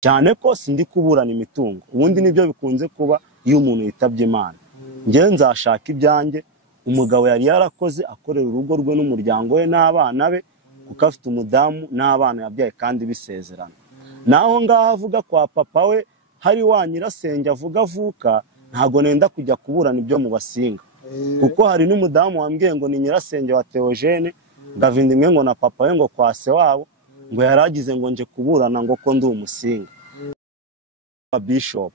cyane ko sindi kuburana imitungo. Ubundi nibyo bikunze kuba iyo umuntu yitabye Imana. Ngewe nzashaka ibyanjye. Umugabo yari yarakoze akorera urugo rwe n'umuryango we n'abana be, kuko afite umudamu n'abana yabyaye kandi bisezerana. Naho ngaho avuga kwa papa we hari wa nyirasenge avuga avuka, ntago nenda kujya kuburana ibyo mu Basinga, kuko hari n'umudamu wambwiye ngo ni nyirasenge wa Theogene, ngavinda imwe ngo na papa we ngo kwa se wabo, ngo yaragize ngo nje kuburana ngo ko ndi Umusinga. Bishop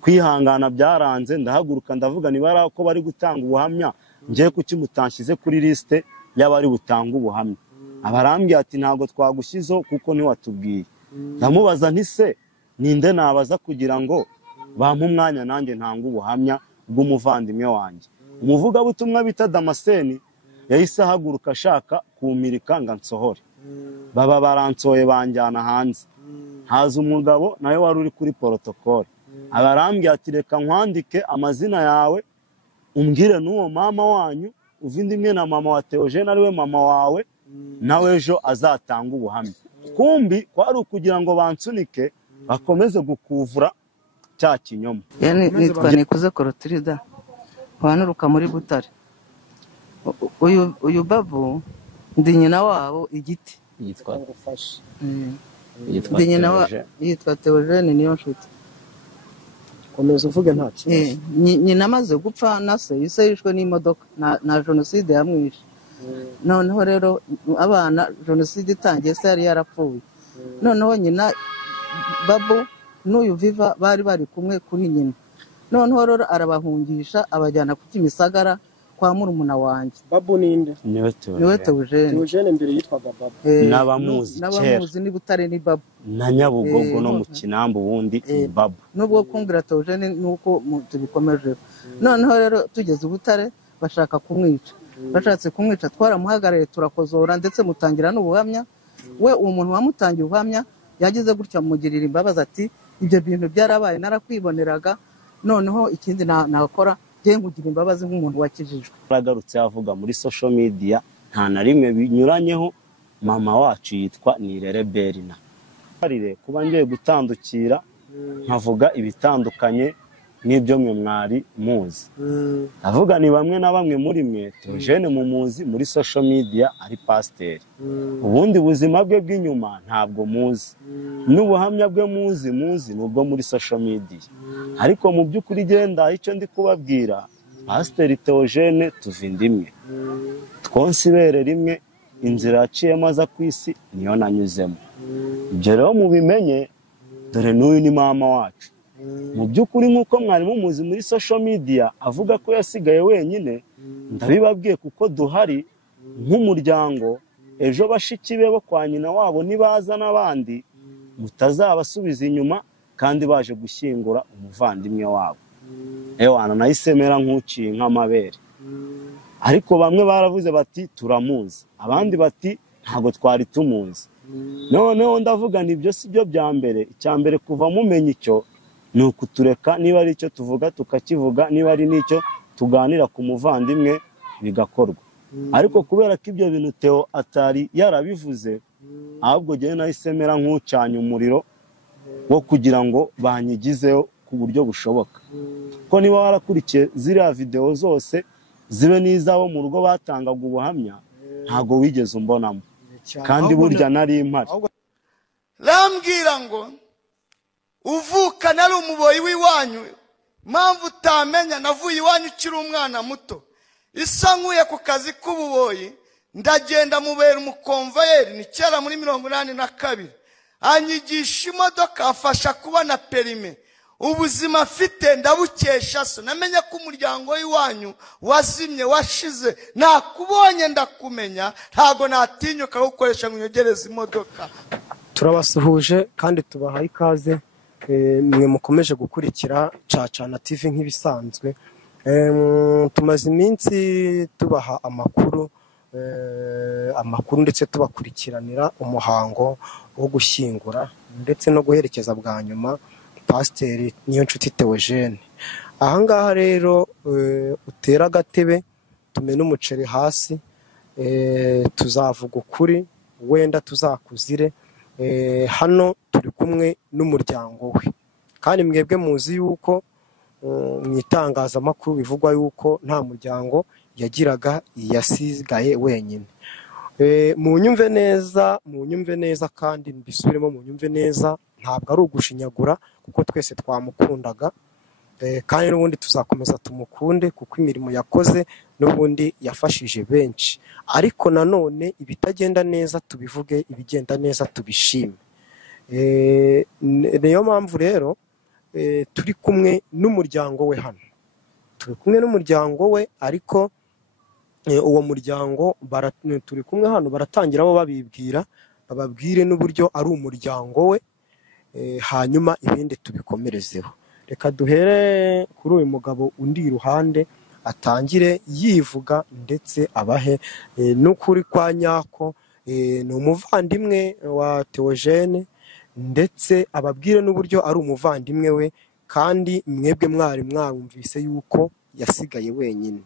kwihangana byaranze, ndahaguruka ndavuga nibara ko bari gutanga ubuhamya, ngiye kuki mutanshyize kuri liste y'abari butanga ubuhamya. Abarambye ati ntago twagushyizo kuko ntiwatubwiye. Ndamubaza nti se ninde nabaza kugira ngo bampa umwanya nanjye ntanga ubuhamya bw'umuvandimwe wanjye. Umuvugabutumwa bita Damascene yahise ahaguruka ashaka kumirika ngo nsohore. Baba baransoye banjyana hanze. Haza umugabo nawe wari uri kuri protocole. Abarambye ati reka nkwandike amazina yawe, umbwire n'uwo mama wanyu uvinde imwe na mama wa Theogene ariwe mama wawe, nawe ejo azatanga ubuhamya. Kumbi kwari ukugira ngo bansunike bakomeze gukuvura cya kinyoma. Yani nitwa Nikuze Clotilde, wanuruka muri Butare. Uyu babu ndi nyina wabo Igiti. Yitwa Ndi nyina wa yitwa Theogene niyo nshuti. Komeza uvuge nta kibazo. Nyina amaze gupfa na se yishwe n'imodoka na jenoside yamwishe. Noneho rero abana jenoside itangiye se yari yarapfuye. Noneho nyina babu n'uyu Viva bari kumwe kuri nyina. Noneho rero arabahungisha abajyana ku Kimisagara kwa murumuna wanjye. Babu ninde? Niwe Theogene. Theogene mbere yitwaga Babu. N'abamuzi kera. N'abamuzi ni Butare ni Babu. Na Nyabugogo no mu Kinamba ubundi Babu. Nubwo kumbwira Theogene nuko tubikomeje. Noneho rero tugeze Butare bashaka kumwica. Bashatse kumwica twaramuhagarare turakozora ndetse mutangira n'ubuhamya. We umuntu wamutangiye ubuhamya yagize gutya mugirira imbabazi ati ibyo bintu byarabaye narakwiboneraga, noneho ikindi nakora je ngugira imbabazi nk'umuntu wakijijwe. Aragarutse avuga muri social media nta na rimwe binyuranyeho, mama wacu yitwa Nirere Berina. Arire kuba ngiye gutandukira nkavuga ibitandukanye n'ibyo mwe mwari muzi. Avuga ni bamwe na bamwe muri mwe Theogene mumuzi muri social media ari pasteur. Ubundi buzima bwe bw'inyuma ntabwo muzi. N'ubuhamya bwe muzi nubwo muri social media. Ariko mu by'ukuri genda icyo ndi kubabwira, Pasteur Theogene tuvinda imwe. Twonse ibere rimwe, inzira yaciyemo aza ku isi niyo nanyuzemo. Ibyo rero mubimenye, dore n'uyu ni mama wacu. Mu by'ukuri nk'uko mwari mumuzi muri social media avuga ko yasigaye wenyine, ndabibabwiye kuko duhari nk'umuryango. Ejo bashiki be bo kwa nyina wabo nibaza n'abandi mutazabasubiza inyuma kandi baje gushyingura umuvandimwe wabo. Ewana nayisemera nk'uciye nk'amabere. Ariko bamwe baravuze bati turamuzi, abandi bati ntago twari tumuzi. Noneho ndavuga nibyo si byo bya mbere. Icya mbere kuva mumenye icyo ni ukutureka, niba ari icyo tuvuga tukakivuga, niba ari n'icyo tuganira ku muvandimwe bigakorwa. Ariko kubera ko ibyo bintu Theo atari yarabivuze, ahubwo jyewe nahisemera nk'ucanye umuriro wo kugira ngo banyigizeho ku buryo bushoboka. Ko niba warakurikiye ziriya video zose zibe n'izabo mu rugo batangaga ubuhamya, ntago wigeze umbonamo kandi burya nari impari. Rambwira ngo uvuka nari umuboyi w'iwanyu, mpamvu utamenya navuye iwanyu ukiri umwana muto. Isa nkuye ku kazi k'ububoyi ndagenda mubera umukonvayeri, ni kera muri 82. Anyigisha imodoka, afasha kubona perime. Ubuzima afite ndabukesha so. Namenye ko umuryango w'iwanyu wazimye washize, nakubonye ndakumenya, ntago natinyuka gukoresha nyogereza imodoka. Turabasuhuje kandi tubahaye ikaze mwe mukomeje gukurikira Cacana TV nk'ibisanzwe. Tumaze iminsi tubaha amakuru ndetse tubakurikiranira umuhango wo gushyingura ndetse no guherekeza bwa nyuma Pasteur Niyonshuti Theogene. Ahangaha rero utera agatebe tumena umuceri hasi, tuzavuga ukuri wenda tuzakuzire. Hano turi kumwe kumwe n'umuryango we, kandi mwebwe muzi yuko mu itangazamakuru bivugwa yuko nta muryango yagiraga, yasigaye wenyine. Munyumve neza kandi mbisubiremo, munyumve neza, ntabwo ari ugushinyagura kuko twese twamukundaga, kandi n'ubundi tuzakomeza tumukunde kuko imirimo yakoze n'ubundi yafashije benshi. Ariko nanone ibitagenda neza tubivuge, ibigenda neza tubishime. Niyo mpamvu rero turi kumwe n'umuryango we hano, turi kumwe n'umuryango we, ariko uwo muryango turi kumwe hano baratangira bo babibwira, bababwire n'uburyo ari umuryango we, hanyuma ibindi tubikomerezeho. Reka duhere kuri uyu mugabo undi iruhande, atangire yivuga ndetse abahe n'ukuri kwa nyako. Ni umuvandimwe wa Theogene, ndetse ababwire n'uburyo ari umuvandimwe we, kandi mwebwe mwari mwarumvise yuko yasigaye wenyine.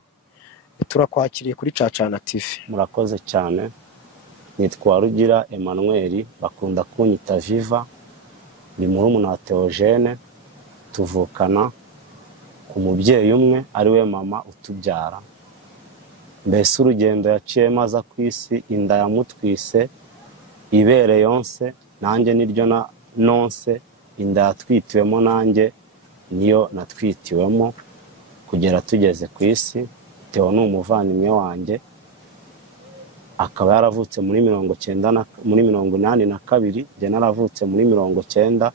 Turakwakiriye kuri Cacana TV. Murakoze cyane. Nitwa Rugira Emmanuel, bakunda kunyita Viva, ni murumuna wa Theogene, tuvukana ku mubyeyi umwe ari we mama utubyara. Mbese urugendo yaciye maza ku isi, inda yamutwise ibere yonse, nanjye niryo nonse, inda yatwitiwemo nanjye niyo natwitiwemo kugera tugeze ku isi. Theo ni umuvandimwe wanjye, akaba yaravutse muri 82, njye naravutse muri 90.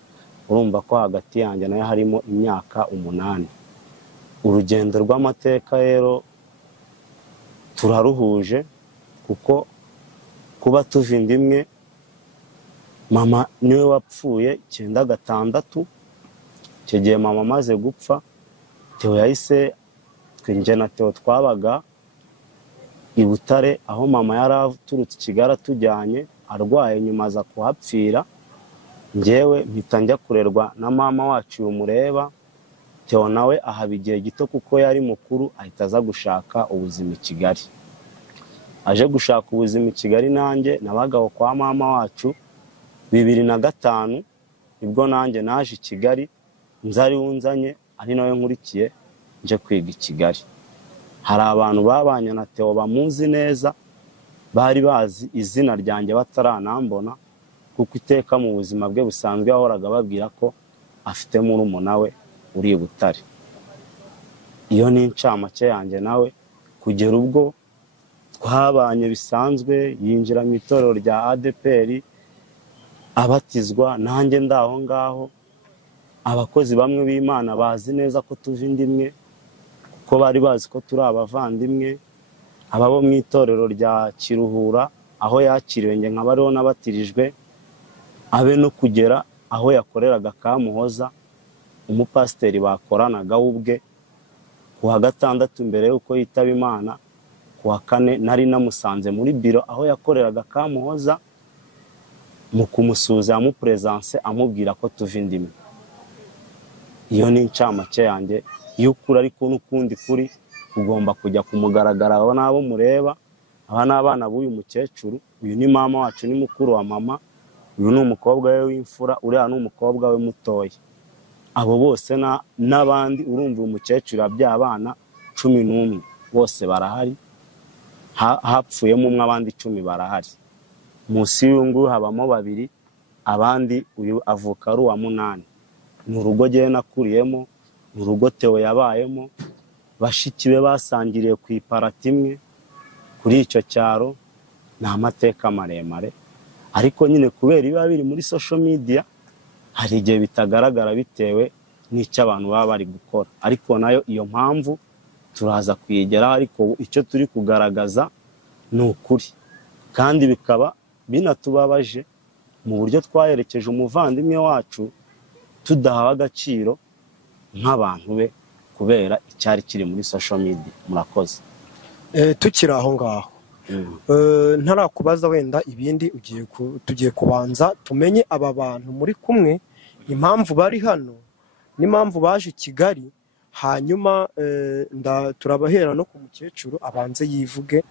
Urumva ko hagati yanjye nayo harimo imyaka 8. Urugendo rw'amateka rero turaruhuje, kuko kuba tuva inda imwe, mama niwe wapfuye 96. Icyo gihe mama amaze gupfa, Theo yahise, twinjye na Theo twabaga i Butare, aho mama yaraturutse i Kigali tujyanye, arwaye, nyuma aza kuhapfira. Njyewe mpita njya kurerwa na mama wacu umureba. Theo nawe ahaba igihe gito kuko yari mukuru, ahita aza gushaka ubuzima i Kigali. Aje gushaka ubuzima i Kigali, nanjye nabagaho kwa mama wacu 2005. Nibwo nanjye naje i Kigali, nzari wunzanye, ari nawe nkurikiye nje kwiga i Kigali. Hari abantu babanye na Theo bamuzi neza, bari bazi izina ryanjye bataranambona, kuko iteka mu buzima bwe busanzwe yahoraga babwira ko afite murumuna we uri i Butare. Iyo ni incamake yanjye nawe, kugera ubwo twabanye bisanzwe, yinjira mu itorero rya ADPR, abatizwa, nanjye ndaho ngaho. Abakozi bamwe b'Imana bazi neza ko tuva inda imwe, kuko bari bazi ko turi abavandimwe. Ababo mu itorero rya Kiruhura, aho yakiriwe, njye nkaba ariho nabatirijwe, abe no kugera aho yakoreraga Kamuhoza, umupasiteri bakoranaga ubwe. Ku wa gatandatu mbere yuko yitaba Imana, ku wa kane nari namusanze muri biro aho yakoreraga Kamuhoza, mu kumusuza yamupresence amubwira ko tuva inda imwe. Iyo ni incamake yanjye y'ukuri, ariko n'ukundi kuri ugomba kujya kumugaragara. Abo nabo mureba, aba n'abana b'uyu mukecuru. Uyu ni mama wacu, ni mukuru wa mama. Uyu ni umukobwa we w'imfura, uriya ni umukobwa we mutoya. Abo bose n'abandi, urumva umukecuru yabyaye abana 11, bose barahari. Hapfuyemo umwe, abandi 10 barahari. Munsi y'uyu habamo 2, abandi uyu avuka ari uwa 8. Ni urugo jye nakuriyemo, ni urugo Theo yabayemo. Bashiki be basangiriye ku iparati imwe kuri icyo cyaro. Ni amateka maremare, ariko nyine kubera biba biri muri social media, hari igihe bitagaragara bitewe n'icyo abantu baba bari gukora. Ariko nayo iyo mpamvu turaza kuyigeraho, ariko icyo turi kugaragaza ni ukuri, kandi bikaba binatubabaje mu buryo twaherekeje umuvandimwe wacu tudahawe agaciro nk'abantu be kubera icyari kiri muri social media. Murakoze. Tukiri aho ngaho, ntarakubaza wenda ibindi, tugiye kubanza tumenye aba bantu muri kumwe, impamvu bari hano n'impamvu baje i Kigali. Hanyuma turabahera no ku mukecuru abanze yivuge,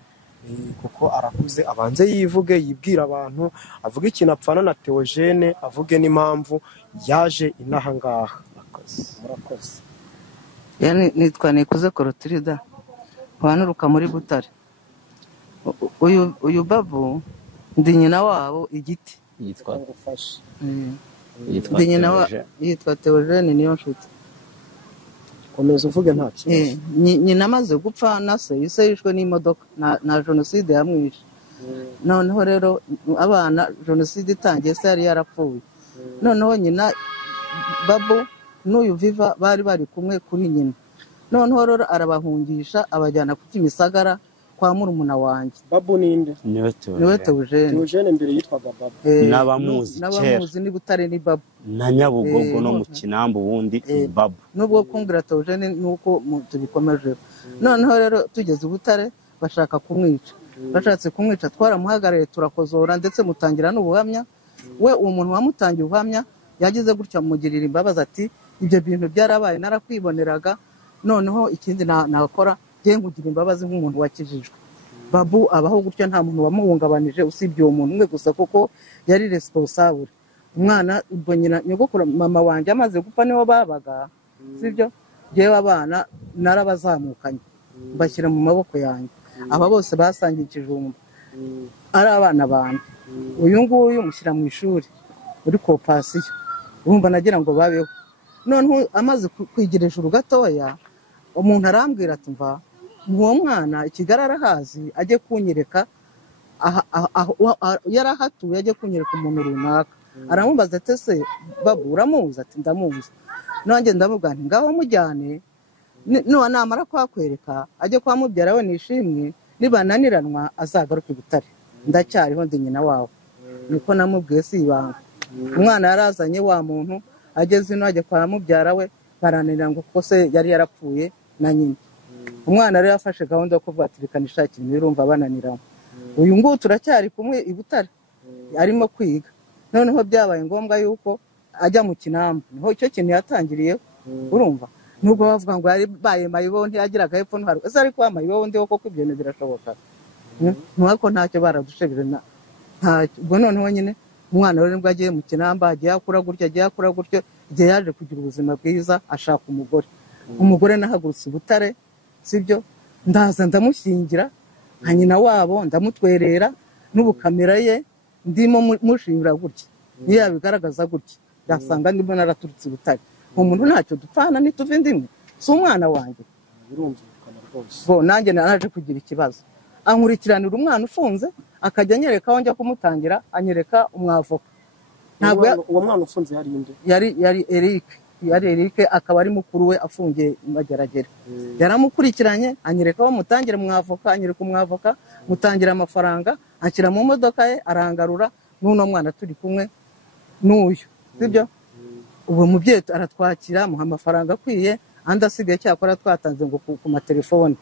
kuko arakuze, abanze yivuge, yibwira abantu, avuge ikintu apfana na Theogene, avuge n'impamvu yaje inaha ngaha. Murakoze. Nitwa Nikuze Clotilde, wanuruka muri Butare. Uyu Babu ndi nyina wabo Igiti. yitwa Ndi nyina wa yitwa Theogene niyo nshuti. Komeza uvuge nta kibazo. Nyina amaze gupfa na se yishwe n'imodoka na jenoside yamwishe. Noneho rero abana jenoside itangiye se yari yarapfuye. Noneho nyina Babu n'uyu Viva bari kumwe kuri nyina. Noneho rero arabahungisha abajyana ku Kimisagara kwa murumuna wanjye. Babu ninde? niwe Theogene. Theogene mbere yitwaga Babu. n'abamuzi kera, n'abamuzi ni Butare ni Babu. na Nyabugogo no mu Kinamba ubundi Babu. Nubwo kumbwira Theogene nuko tubikomeje. Noneho rero tugeze Butare bashaka kumwica. Bashatse kumwica twaramuhagarariye turakozora ndetse mutangira n'ubuhamya. We uwo muntu wamutangiye ubuhamya yagize gutya mugirira imbabazi ati ibyo bintu byarabaye narakwiboneraga, noneho ikindi nakora ngiye ngugira imbabazi nk'umuntu wakijijwe. Babu abaho gutya nta muntu wamuhungabanije usibye uwo muntu umwe gusa kuko yari responsable. Umwana ubwo nyina nyogokuru mama wanjye amaze gupfa niho babaga, sibyo? Jewe abana narabazamukanye bashyira mu maboko yanjye. Aba bose basangiye ikijumba ari abana banjye. Uyu nguyu mushyira mu ishuri uri kopasiyo, urumva nagira ngo babeho. Noneho amaze kwigira ejuru gatoya, umuntu arambwira ati mva uwo mwana Kigali arahazi ajye kunyereka yarahatuye ajye kunyereka umuntu runaka. Aramubaza ati se Babu uramuzi? Ati ndamuzi. Nanjye ndamubwira nti ngaho mujyane, namara kwakwereka ajye kwa mubyara we nishimwe, nibananiranwa azagaruke Butare, ndacyariho ndi nyina wawe. Niko namubwiye si ibanga. Umwana yarazanye wa muntu ageze ino ajya kwa mubyara we barananira ngo kuko se yari yarapfuye na nyina. Umwana rero yafashe gahunda yo kuvuga ati reka nishakire ibirumva bananiramo. Uyu nguyu turacyari kumwe i Butare arimo kwiga. Noneho byabaye ngombwa yuko ajya mu Kinamba, niho icyo kintu yatangiriye. Urumva nubwo bavuga ngo yari baye mayibo ntiyagiraga hepfo ntwaro, ese ariko amayibo ndiho koko ibyo bintu birashoboka. Nuko ntacyo baradushebije ubwo noneho nyine umwana rero nibwo agiye mu Kinamba, agiye akura gutyo, igihe yaje kugira ubuzima bwiza ashaka umugore. Umugore nahagurutse Butare, sibyo? Ndaza ndamushyingira nka nyina wabo, ndamutwerera n'ubukamera ye ndimo mushimira gutya. Niyo yabigaragaza gutya yasanga ndimo naraturutse Butare. Umuntu ntacyo dupfana nituve ndimwe, si umwana wanjye. Birumvikana rwose. Bo nanjye naje kugira ikibazo. Ankurikiranira umwana ufunze akajya anyereka aho njya kumutangira, anyereka umwavoka. Ntabwo uwo mwana ufunze yari inde? Yari Eric akaba ari mukuru we afungiye Mageragere. Yaramukurikiranye anyereka aho mutangira umwavoka, anyereka umwavoka, mutangira amafaranga, anshyira mu modoka ye arangarura n'uno mwana turi kumwe n'uyu, sibyo? Ubu mubyeyi aratwakira muha amafaranga akwiye, andi asigaye cyakora twatanze ngo ku matelefone.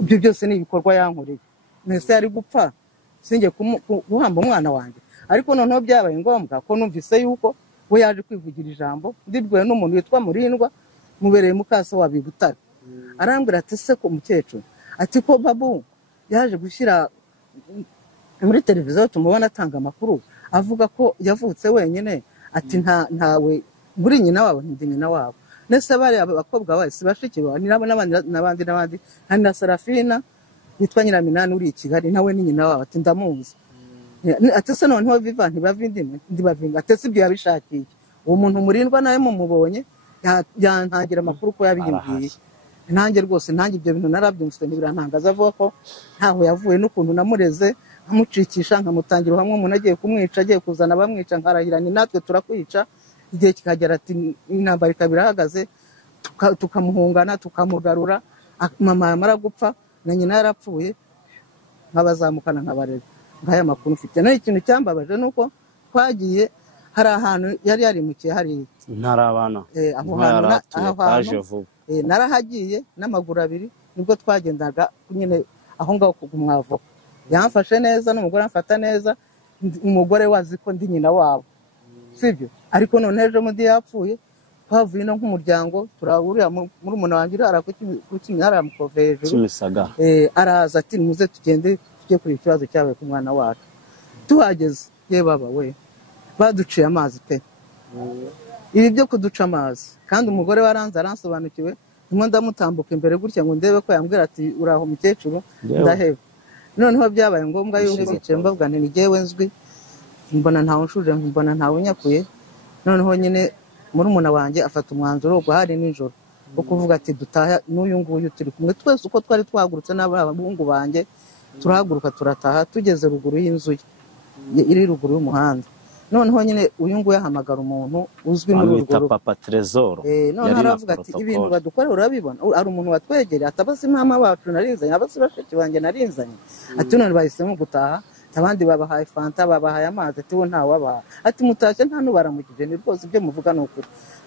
Ibyo byose ni ibikorwa yankoreye. Nese yari gupfa singe guhamba umwana wanjye. Ariko noneho byabaye ngombwa ko numvise yuko we yaje kwivugira ijambo, ndibwiwe n'umuntu witwa Murindwa mubereye mukaso wa Butare. Arambwira ati se ko mukecuru, ati ko Babu yaje gushyira muri televiziyo tumubona atanga amakuru avuga ko yavutse wenyine, ati ntawe muri nyina wabo, ndi nyina wabo. Nese bari abakobwa bose bashiki bawe n'abandi hari na Sarafina yitwa Nyiraminani uri i Kigali, nawe ni nyina wabo. Ati ndamuzi. Ati se noneho Viva ntibavindimwe, ndibavinga. Ati se ibyo yabishakiye. Uwo muntu Murindwa nawe mumubonye yantangira amakuru ko yabimbwiye. Nanjye rwose nanjye ibyo bintu narabyumvise ntibirantangaza, avuga ko ntaho yavuye n'ukuntu namureze, nkamucikisha nkamutangira hamwe umuntu agiye kumwica, agiye kuzana bamwica nkarahirana natwe turakwica. Igihe kikagera ati intambara ikabira ihagaze, tukamuhungana tukamugarura. Mama yamara gupfa na nyina yarapfuye, nkabazamukana nkabarera. Ngaya makuru mfite. Naho ikintu cyambabaje nuko twagiye hari ahantu yari yarimukiye hari ntarabana aho hantu narahagiye n'amaguru abiri, nibwo twagendaga nyine aho ngaho kumwavoka. Yamfashe neza n'umugore amfata neza, umugore wazi ko ndi nyina wabo, sibyo? Ariko none ejo mundi yapfuye, twavuye no nk'umuryango turahurira muri umuntu wanjye arara ku Kimisagara hejuru, Kimisagara. Araza ati muze tugende tujye kuri ikibazo cyabaye ku mwana wacu. Tuhageze ye baba we baduciye amazi pe, ibi byo kuduca amazi, kandi umugore waranze aransobanukiwe, ndimo ndamutambuka imbere gutya ngo ndebe ko yambwira ati uraho mukecuru, ndaheba. Noneho byabaye ngombwa yuko bicaye mbavuga nti nigewe nzwi, mbona ntawe nshuje, mbona ntawe unyakuye. Noneho nyine murumuna wanjye afata umwanzuro wo hari nijoro wo kuvuga ati dutaha n'uyu nguyu turi kumwe twese uko twari twagurutse n'abahungu banjye, turahaguruka turataha. Tugeze ruguru y'inzu ye iri ruguru y'umuhanda, noneho nyine uyu nguyu ahamagara umuntu uzwi muri urwo rugo, Papa Trezor. noneho aravuga ati ibintu badukorera urabibona, ari umuntu watwegereye, atabasi mama wacu narinzanye, abasi bashiki banjye narinzanye, ati none bahisemo gutaha, abandi babahaye fanta, babahaye amazi, ati wo ntawe wabaha, ati mutashye nta nubaramukije, ni rwose ibyo muvuga ni ukuri.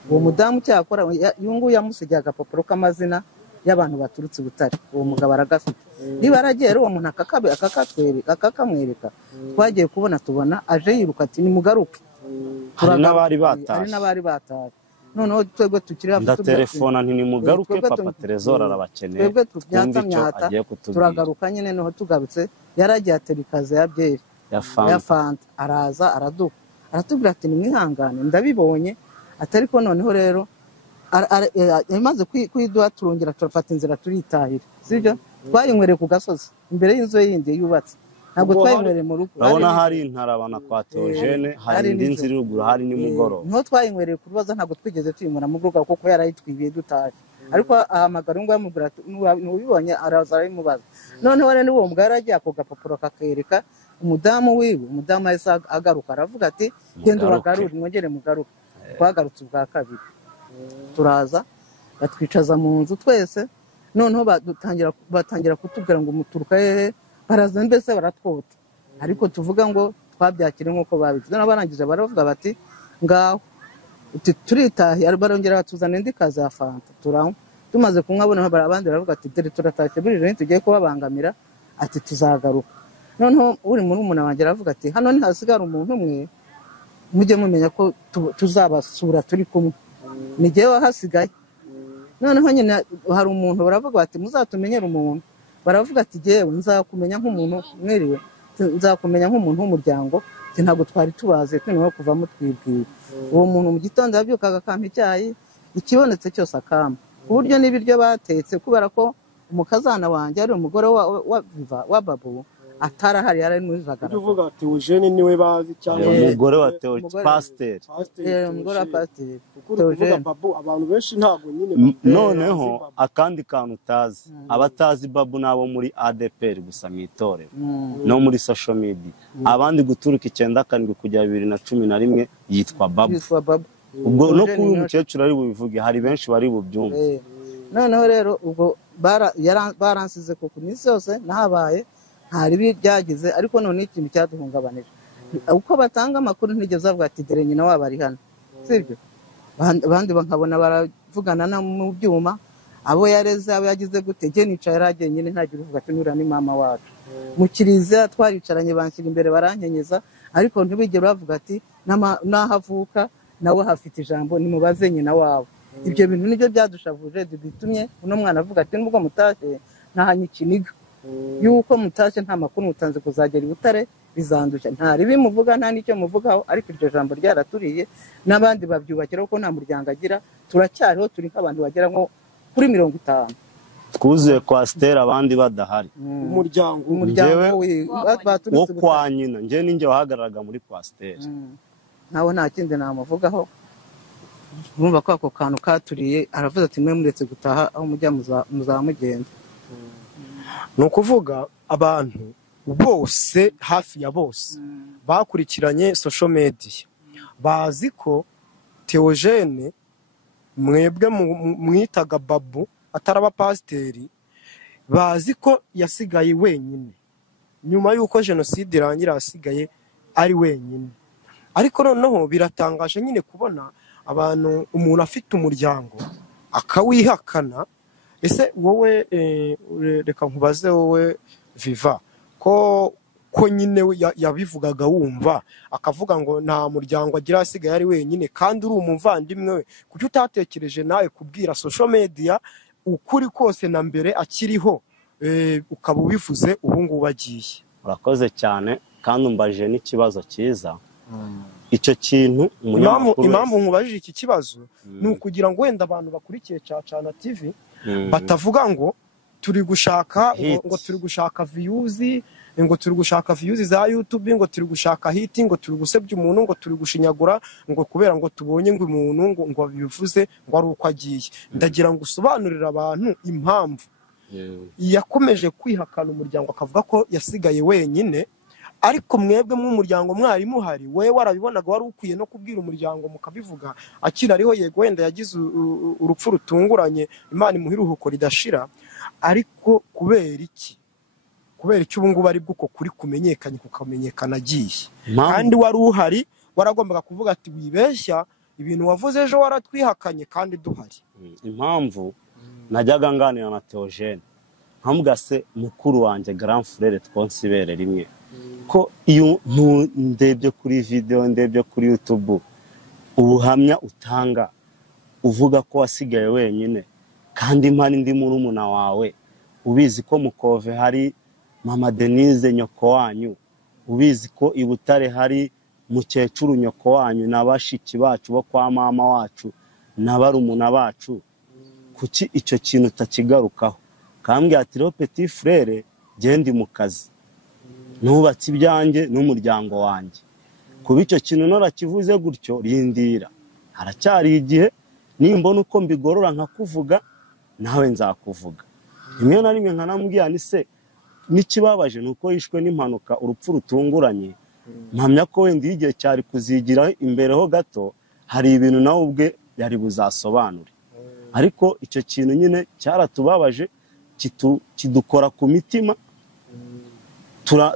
Uwo mudamu cyakora uyu nguyu yamusigiye agapapuro k'amazina y'abantu baturutse i Butare, uwo mugabo aragafite. Niba aragiye uwo muntu akakamwereka, twagiye kubona tubona aje yiruka ati nimugaruke. Hari n'abari bataye. Noneho twebwe tukiri hafi ndatelefona nti nimugaruke, Papa Trezor arabakeneye. Twebwe tubyata turagaruka nyine. Noneho tugarutse yaragiye atera ikaze ya byeri ya fanta, araza araduka aratubwira ati nimwihangane ndabibonye, atari ko noneho rero imaze kwiduha turongera turafata inzira turitahira, sibyo? Twayinywereye ku gasozi imbere y'inzu yindi yubatse, ntabwo twayinywereye mu rugo. Urabona hari intarabana kwa Theogene, hari indi nzira iri ruguru, hari nimugoroba. Niho twayinywereye ku rubaza, ntabwo twigeze tuyinywera mu rugo kuko yarayitwibiye dutahe. Ariko ahamagara ngo amubwira ati n'ubibonye, araza arabimubaza. Noneho rero uwo mugabo yaragiye ako gapapuro kakereka umudamu wiwe, umudamu yahise agaruka aravuga ati genda ubagarure, mwongere mugaruke. Twagarutse ubwa kabiri, turaza batwicaza mu nzu twese. Noneho batangira kutubwira ngo muturuka hehe, baraza mbese baratwota, ariko tuvuga ngo twabyakire nk'uko babivuze. Noneho barangije baravuga bati ngaho turitahiye, barongera batuzana indi kazi ya fanta turanywa. Tumaze kunywa abona abandi baravuga ati dore turatashye burije ntitugiye kubabangamira, ati tuzagaruka. Noneho uri muri umuntu wanjye aravuga ati hano ntihasigara umuntu umwe, mujye mumenya ko tuzabasura turi kumwe, ni jyewe wahasigaye. Noneho nyine hari umuntu baravuga bati muzatumenyere umuntu, baravuga ati jyewe nzakumenya nk'umuntu mwiriwe, nzakumenya nk'umuntu w'umuryango, ntabwo twari tubaze noneho kuvamo twibwira. Uwo muntu mu gitondo yabyukaga akampa icyayi, ikibonetse cyose akampa, ku buryo n'ibiryo batetse, kubera ko umukazana wanjye ari umugore wa Babu atarahari, yari n'ujagara. Uvuga Theogene niwe bazi cyangwa umugore wa Pasiteri? Umugore wa Pasiteri Theogene. Babu abantu benshi ntabwo nyine. Noneho akandi kantu utazi, abatazi Babu nabo muri ADPR gusa mu itorero no muri social media, abandi guturuka 97 kujya 2011 yitwa Babu. Ubwo no kuri umukecuru ari bubivuge, hari benshi bari bubyumve. Noneho rero ubwo baransize kuko n'isi yose nahabaye ntari byagize, ariko none ikintu cyaduhungabanije uko batanga amakuru ntigeze avuga ati dore nyina wabo ari hano, sibyo? Abandi bankabona baravugana na mu byuma, abo yareze abo yagize gute, je nicaye yaragiye nyine ntagira uvuga ati nura ni mama wacu. Mu kiriza twaricaranye banshyira imbere barankenyeza, ariko ntibigere bavuga ati nahavuka nawe hafite ijambo nimubaze nyina wabo. Ibyo bintu nibyo byadushavuje, bitumye uno mwana avuga ati nubwo mutashye ntahanye ikiniga, yuko mutashye nta makuru mutanze kuzagera i Butare bizandushya. Ntari bimuvuga nta nicyo muvugaho, ariko iryo jambo ryaraturiye, n'abandi babyubakira ko nta muryango agira. Turacyariho, turi nk'abantu bagera nko kuri 50 twuzuye kwa Stella abandi badahari. Umuryango wo kwa nyina, njye ninjye wahagararaga muri kwa Stella. Nawe nta kindi namuvugaho. Bumva ko ako kantu katuriye, aravuze ati mwe muretse gutaha aho mujya muzamugenda. Ni ukuvuga abantu bose, hafi ya bose bakurikiranye social media bazi ko Theogene mwebwe mwitaga Babu ataraba pasiteri, bazi ko yasigaye wenyine nyuma y'uko jenoside irangira, asigaye ari wenyine. Ariko noneho biratangaje nyine kubona abantu, umuntu afite umuryango akawihakana. Ese wowe reka nkubaze wowe Viva, ko nyine yabivugaga wumva akavuga ngo nta muryango agira asigaye ari wenyine, kandi uri umuvandimwe we, kuki utatekereje nawe kubwira social media ukuri kose na mbere akiriho, ukaba ubivuze ubu ngubu agiye? urakoze cyane kandi umbajije n'ikibazo cyiza. Icyo kintu impamvu nkubajije iki kibazo ni ukugira ngo wenda abantu bakurikiye Cacana TV batavuga ngo turi gushaka ngo turi gushaka views, ngo turi gushaka views za YouTube, ngo turi gushaka hit, ngo turi gusebya umuntu, ngo turi gushinyagura, ngo kubera ngo tubonye ngo umuntu ngo bivuze ngo ari uko agiye. Ndagira ngo usobanurire abantu impamvu yakomeje kwihakana umuryango akavuga ko yasigaye wenyine, ariko mwebwe mw'umuryango mwari muhari, we warabibonaga wari ukwiye no kubwira umuryango mukabivuga akira ariho yego wenda yagize urupfu rutunguranye, Imana imuhiruhuko ridashira, ariko kubera iki ubu ngubu ari bwuko kuri kumenyekanye kukamenyekana agiye, kandi wari uhari waragombaga kuvuga ati wibeshya ibintu wavuze ejo waratwihakanye kandi duhari. Impamvu najyaga nganira na Theogene nkamuga se mukuru wanjye grand frère twonsibere rimwe ko iyo ndebye kuri video ndebye kuri YouTube ubuhamya utanga uvuga ko wasigaye wenyine kandi impani ndi murumuna wawe, ubizi ko Mukove hari Mama Denise nyoko wanyu, ubizi ko i Butare hari mukecuru nyoko wanyu n'abashiki bacu bo kwa mama wacu n'abarumuna bacu, kuki icyo kintu utakigarukaho? Kambwira ati rero petit frère genda mu kazi nubatse ibyanjye n'umuryango wanjye, kuba icyo kintu narakivuze gutyo rindira haracyari igihe, nimbona uko mbigorora nkakuvuga nawe nzakuvuga. Rimwe na rimwe nkanambwira ni se n'ikibabaje nuko yishwe n'impanuka urupfu rutunguranye, mpamya ko wenda igihe cyari kuzigira imbere ho gato hari ibintu nawe ubwe yari buzasobanure, ariko icyo kintu nyine cyaratubabaje kidukora ku mitima,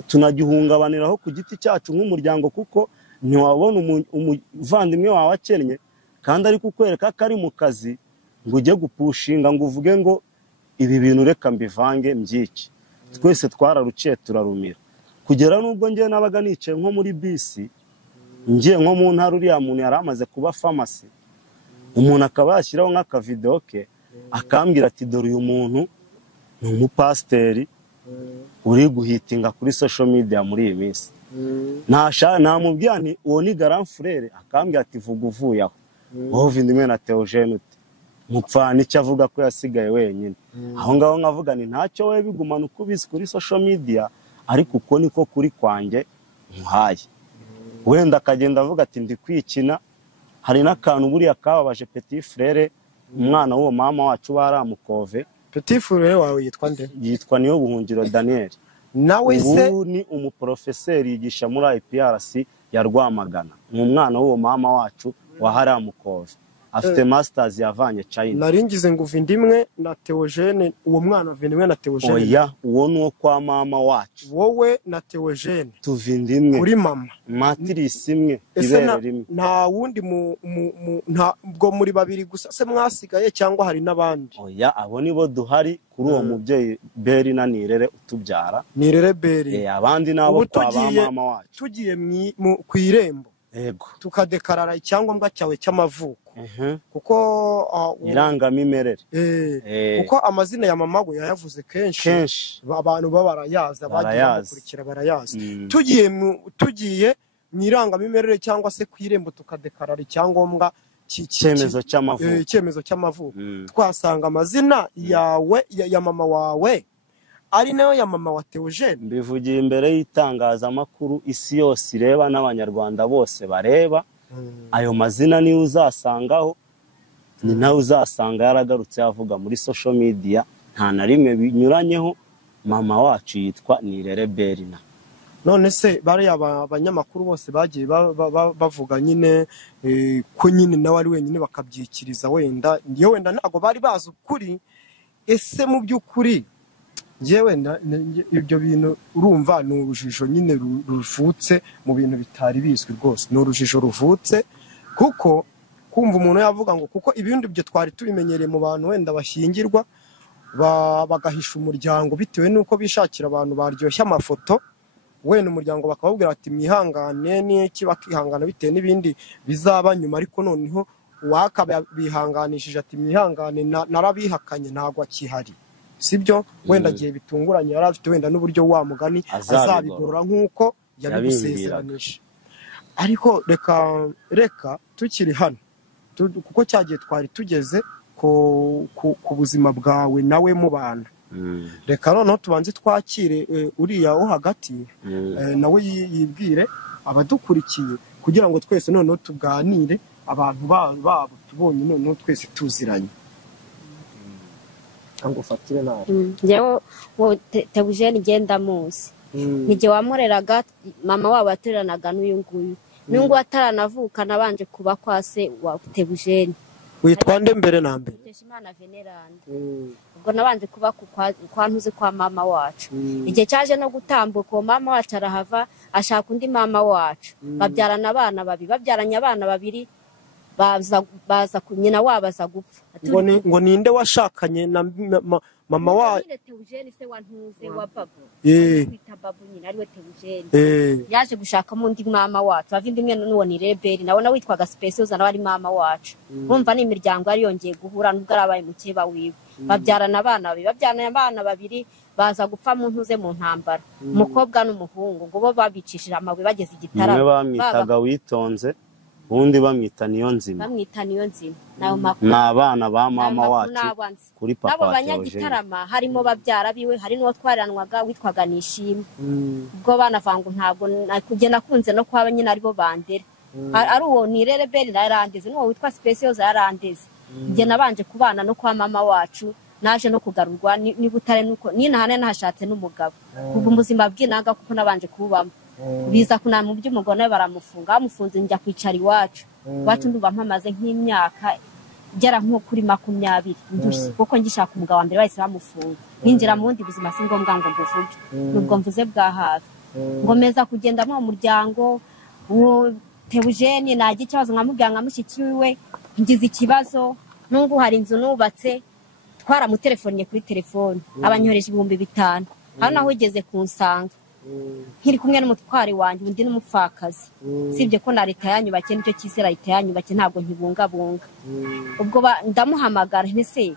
tunagihungabaniraho ku giti cyacu nk'umuryango, kuko ntiwabona umuvandimwe wawe akennye kandi ari kukwereka ko ari mu kazi ngo ujye gupushinga ngo uvuge ngo ibi bintu reka mbivange mbyice. Twese twararuciye turarumira, kugera n'ubwo njye nabaga nicaye nko muri bisi ngiye nko mu ntara, uriya muntu yari amaze kuba pharmacy, umuntu akaba yashyiraho nk'akavideo ke akambwira ati dore uyu muntu ni umupasiteri uri guhitinga kuri social media muri iyi minsi. Namubwira nti uwo ni grand frère, akambwira ati vuga uvuye aho wowe vindimwe na Theogene ute mupfana icyo avuga ko yasigaye wenyine. Aho ngaho nkavuga ni ntacyo we bigumana uko ubizi kuri social media, ariko uko niko kuri kwanjye nkuhaye. Wenda akagenda avuga ati ndi kwikina, hari n'akantu buriya kababaje petit frère, umwana w'uwo mama wacu baramukove. Petit frère wawe yitwa nde? Yitwa Niyo Buhungiro Daniel. Nawe se ni umuprofeseri yigisha muri IPRC ya Rwamagana, ni umwana w'uwo mama wacu waharamukove, afite masters yavanye China. Naringize ngo Vindimwe na Theogene, uwo mwana Vindimwe na Theogene. Oya, uwo nuwo kwa mama wacu. Wowe na Theogene Tuvindimwe kuri mama matirisi imwe ibere rimwe. Nta wundi bwo muri babiri gusa se mwasigaye cyangwa hari n'abandi? Oya, abo nibo duhari kuri uwo mubyeyi Beri na Nirere utubyara. Nirere Beri. Abandi nabo kwa mama wacu. Tugiye ku irembo yego tukadekarara icyangombwa cyawe cy'amavuko, kuko irangamimerere, kuko amazina ya mama we yayavuze kenshi abantu barayaza, bagiye bakurikira barayaza. Tugiye mu irangamimerere cyangwa se ku irembo tukadekarara icyangombwa icyemezo cy'amavuko, twasanga amazina yawe ya mama wawe ari nayo ya mama wa Theogene. Mbivugiye imbere y'itangazamakuru isi yose ireba n'abanyarwanda bose bareba, ayo mazina niyo uzasangaho, ni nawe uzasanga yaragarutse yavuga muri social media, nta na rimwe binyuranyeho. Mama wacu yitwa Nirere Berina. None se bari abanyamakuru bose bagiye bavuga nyine ko nyine nawe ari wenyine bakabyikiriza, wenda ntago bari bazi ukuri. Ese mu by'ukuri wenda ibyo bintu urumva ni urujijo nyine ruvutse mu bintu bitari bizwi rwose, ni urujijo ruvutse, kuko kumva umuntu yavuga ngo kuko ibindi byo twari tubimenyereye mu bantu wenda bashyingirwa bagahisha umuryango bitewe n'uko bishakira abantu baryoshya amafoto, wenda umuryango bakababwira ati mwihangane n'iki, bakihangana bitewe n'ibindi bizaba nyuma, ariko noneho wakabihanganishije ati mwihangane narabihakanye ntago akihari. sibyo wenda gihe bitunguranye yari afite wenda n'uburyo wa mugani azabigorora nk'uko yabimusezeranije. Ariko reka tukiri hano kuko cyagiye twari tugeze ku buzima bwawe nawe mu bana. Reka noneho tubanze twakire uriya wo hagati nawe yibwire abadukurikiye kugira ngo twese noneho tuganire abantu babo tubonye noneho twese tuziranye. Ngo fatire nawe njyewe Theogene ngenda muzi nijye wamureraga mama wabo ateranaga n'uyu nguyu n'ungu ataranavuka nabanje kuba kwa se wa Theogene. Witwa nde mbere na mbere? Imana Veneranda. Ubwo nabanje kuba kwa ntuze kwa mama wacu. Igihe cyaje no gutambuka uwo mama wacu arahava ashaka undi mama wacu. Babyarana abana babiri, babyaranye abana babiri baza nyina wabaza gupfa. Ngo ninde washakanye na mama wa Theogene se wa ntuze wa babu. Kwita babu nyina ariwe Theogene. Yaje gushakamo undi mama wacu. Avindi mwe n'uwo ni Reberi nawe witwaga Specials nawe ari mama wacu. Urumva ni imiryango ari yongeye guhura n'ubwo arabaye mukeba wiwe. Babyarana abana babiri baza gupfa mu ntuze mu ntambara. Umukobwa n'umuhungu ngo bo babicishije amabuye bageze Igitaramo. Bamwitaga Witonze undi bamwita Niyonzima. N'abana ba mama wacu kuri papa nabo banyagitarama harimo babyara biwe hari n'uwo twaranwaga witwaga Nishimwe. Ubwo banavanga ntabwo kugenda kunze no kwa nyina aribo bandera. Ari uwo ni Reberi yarandeze n'uwo witwa Specials yarandeze. Nge nabanje kubana no kwa mama wacu naje no kugarurwa ni Butare nuko nina hane nahashatse n'umugabo. Kuva umuzima bw'inaga kuko nabanje kubamo. Biza kuna mu by'umugone baramufunga bamufunze njya kwicara iwacu ndumva mpamaze nk'imyaka gera nko kuri 20 ndushye kuko ngishaka umugabo wa mbere bahise bamufunga ninjira mu wundi buzima si ngombwa ngo mbuvuge nubwo mvuze bwa hafi ngomeza kugenda mu muryango uwo Theogene naje ikibazo nkamubwira nkamushikiwe ngize ikibazo nungu hari inzu nubatse twaramutelefoniye kuri telefone abanyohereje 5,000 hano naho ugeze kunsanga nkiri kumwe n'umutwari wanjye undi n'umupfakazi sibye ko na leta yanyubake nicyo kizera leta yanyubake ntabwo nkibungabunga ubwo ndamuhamagara ntese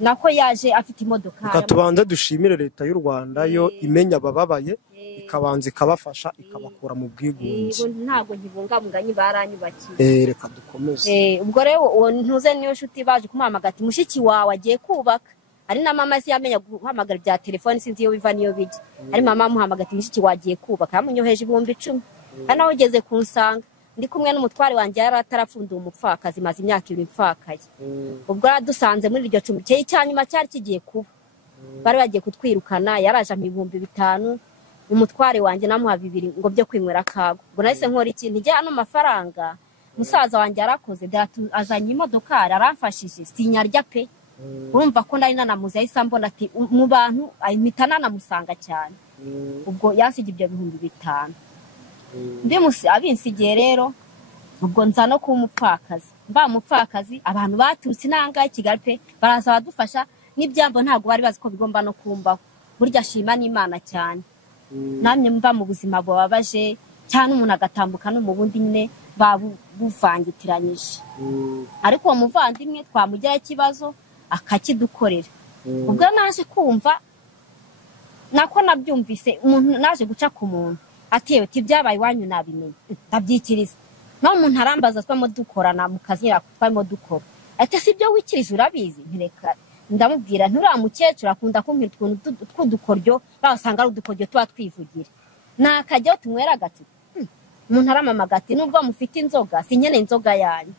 nako yaje afite imodoka tubanze dushimire leta y'u Rwanda yo imenya abababaye ikabanza ikabafasha ikabakura mu bwigunge ntabwo nkibungabunga baranyubakiye reka dukomeze ubwo rero uwo ntuze niyo shuti baje kumuhamagara ati mushiki wawe agiye kubaka ari na mama si yamenya guhamagara bya telefone sinzi iyo biva niyo bije ari mama muhamagara ati mushiki wagiye kubaka yamunyoheje 10,000 hano ugeze kunsanga ndi kumwe n'umutwari wanjye yari atarafunda umupfakazi maze imyaka 2 mpfakaye ubwo dusanze muri iryo cumi cyanyuma cyari kigiye kuba bari bagiye kutwirukana yaraje 5,000 umutwari wanjye namuha 2 ngo byo kwinywera kago ngo nahise nkora ikintu ijya hano amafaranga musaza wanjye yarakoze azanye imodoka aramfashije sinyarya pe urumva ko nari nanamuze ahise mbona ati mu bantu ahita nanamusanga cyane ubwo yasige ibyo 5,000 ndimusi abinsigiye rero ubwo nza no kumupfakazi mupfakazi abantu baturutse inanga Kigali pe baraza badufasha n'ibyambo ntago bari bazi ko bigomba no kumbaho burya shima n'Imana cyane namye mva mu buzima bubabaje cyane umuntu agatambuka no mu bundi nyine babuvangitiranyije ariko uwo muvandimwe twamujyaye ikibazo akakidukorera ubwo naje kumva nako nabyumvise umuntu naje guca ku muntu atewe tibyabaye wanyu nabimenye tabyikiriza no umuntu arambaza twamo dukorana mu kazi twamo dukora ati sibyo wikirije urabizi ntireka ndamubwira nturamukecuru akunda kumbwira utuntu tw'udukoryo basanga ari udukoryo tuba twivugira nakajya tunywera gati umuntu aramamaga ati nubwo mufite inzoga sinyene inzoga yanyu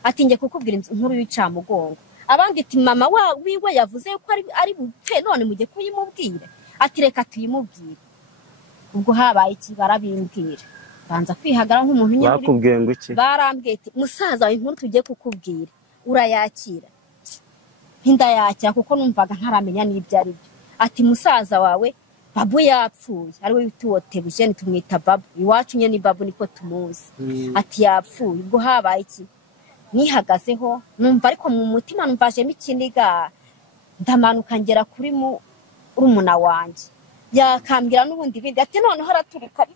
ati nge kukubwira inkuru y'icamugongo abandi ati mama wiwe yavuze ko ari bupfe none mujye kuyimubwira ati reka tuyimubwire ubwo habaye iki barabimbwira banza kwihagara nk'umuntu nyine bakubwiye ngo iki barambwiye ati musaza w'inkuru tugiye kukubwira urayakira ndayakira kuko numvaga ntaramenya n'ibyo ari byo ati musaza wawe babu yapfuye ariwe wituwo Theogene tumwita babu iwacu nye ni babu niko tumuzi ati yapfuye ubwo habaye iki nihagazeho numva ariko mu mutima numvajemo ikiniga ndamanuka ngera kuri rumuna wanjye yakambira n'ubundi bindi ati noneho araturika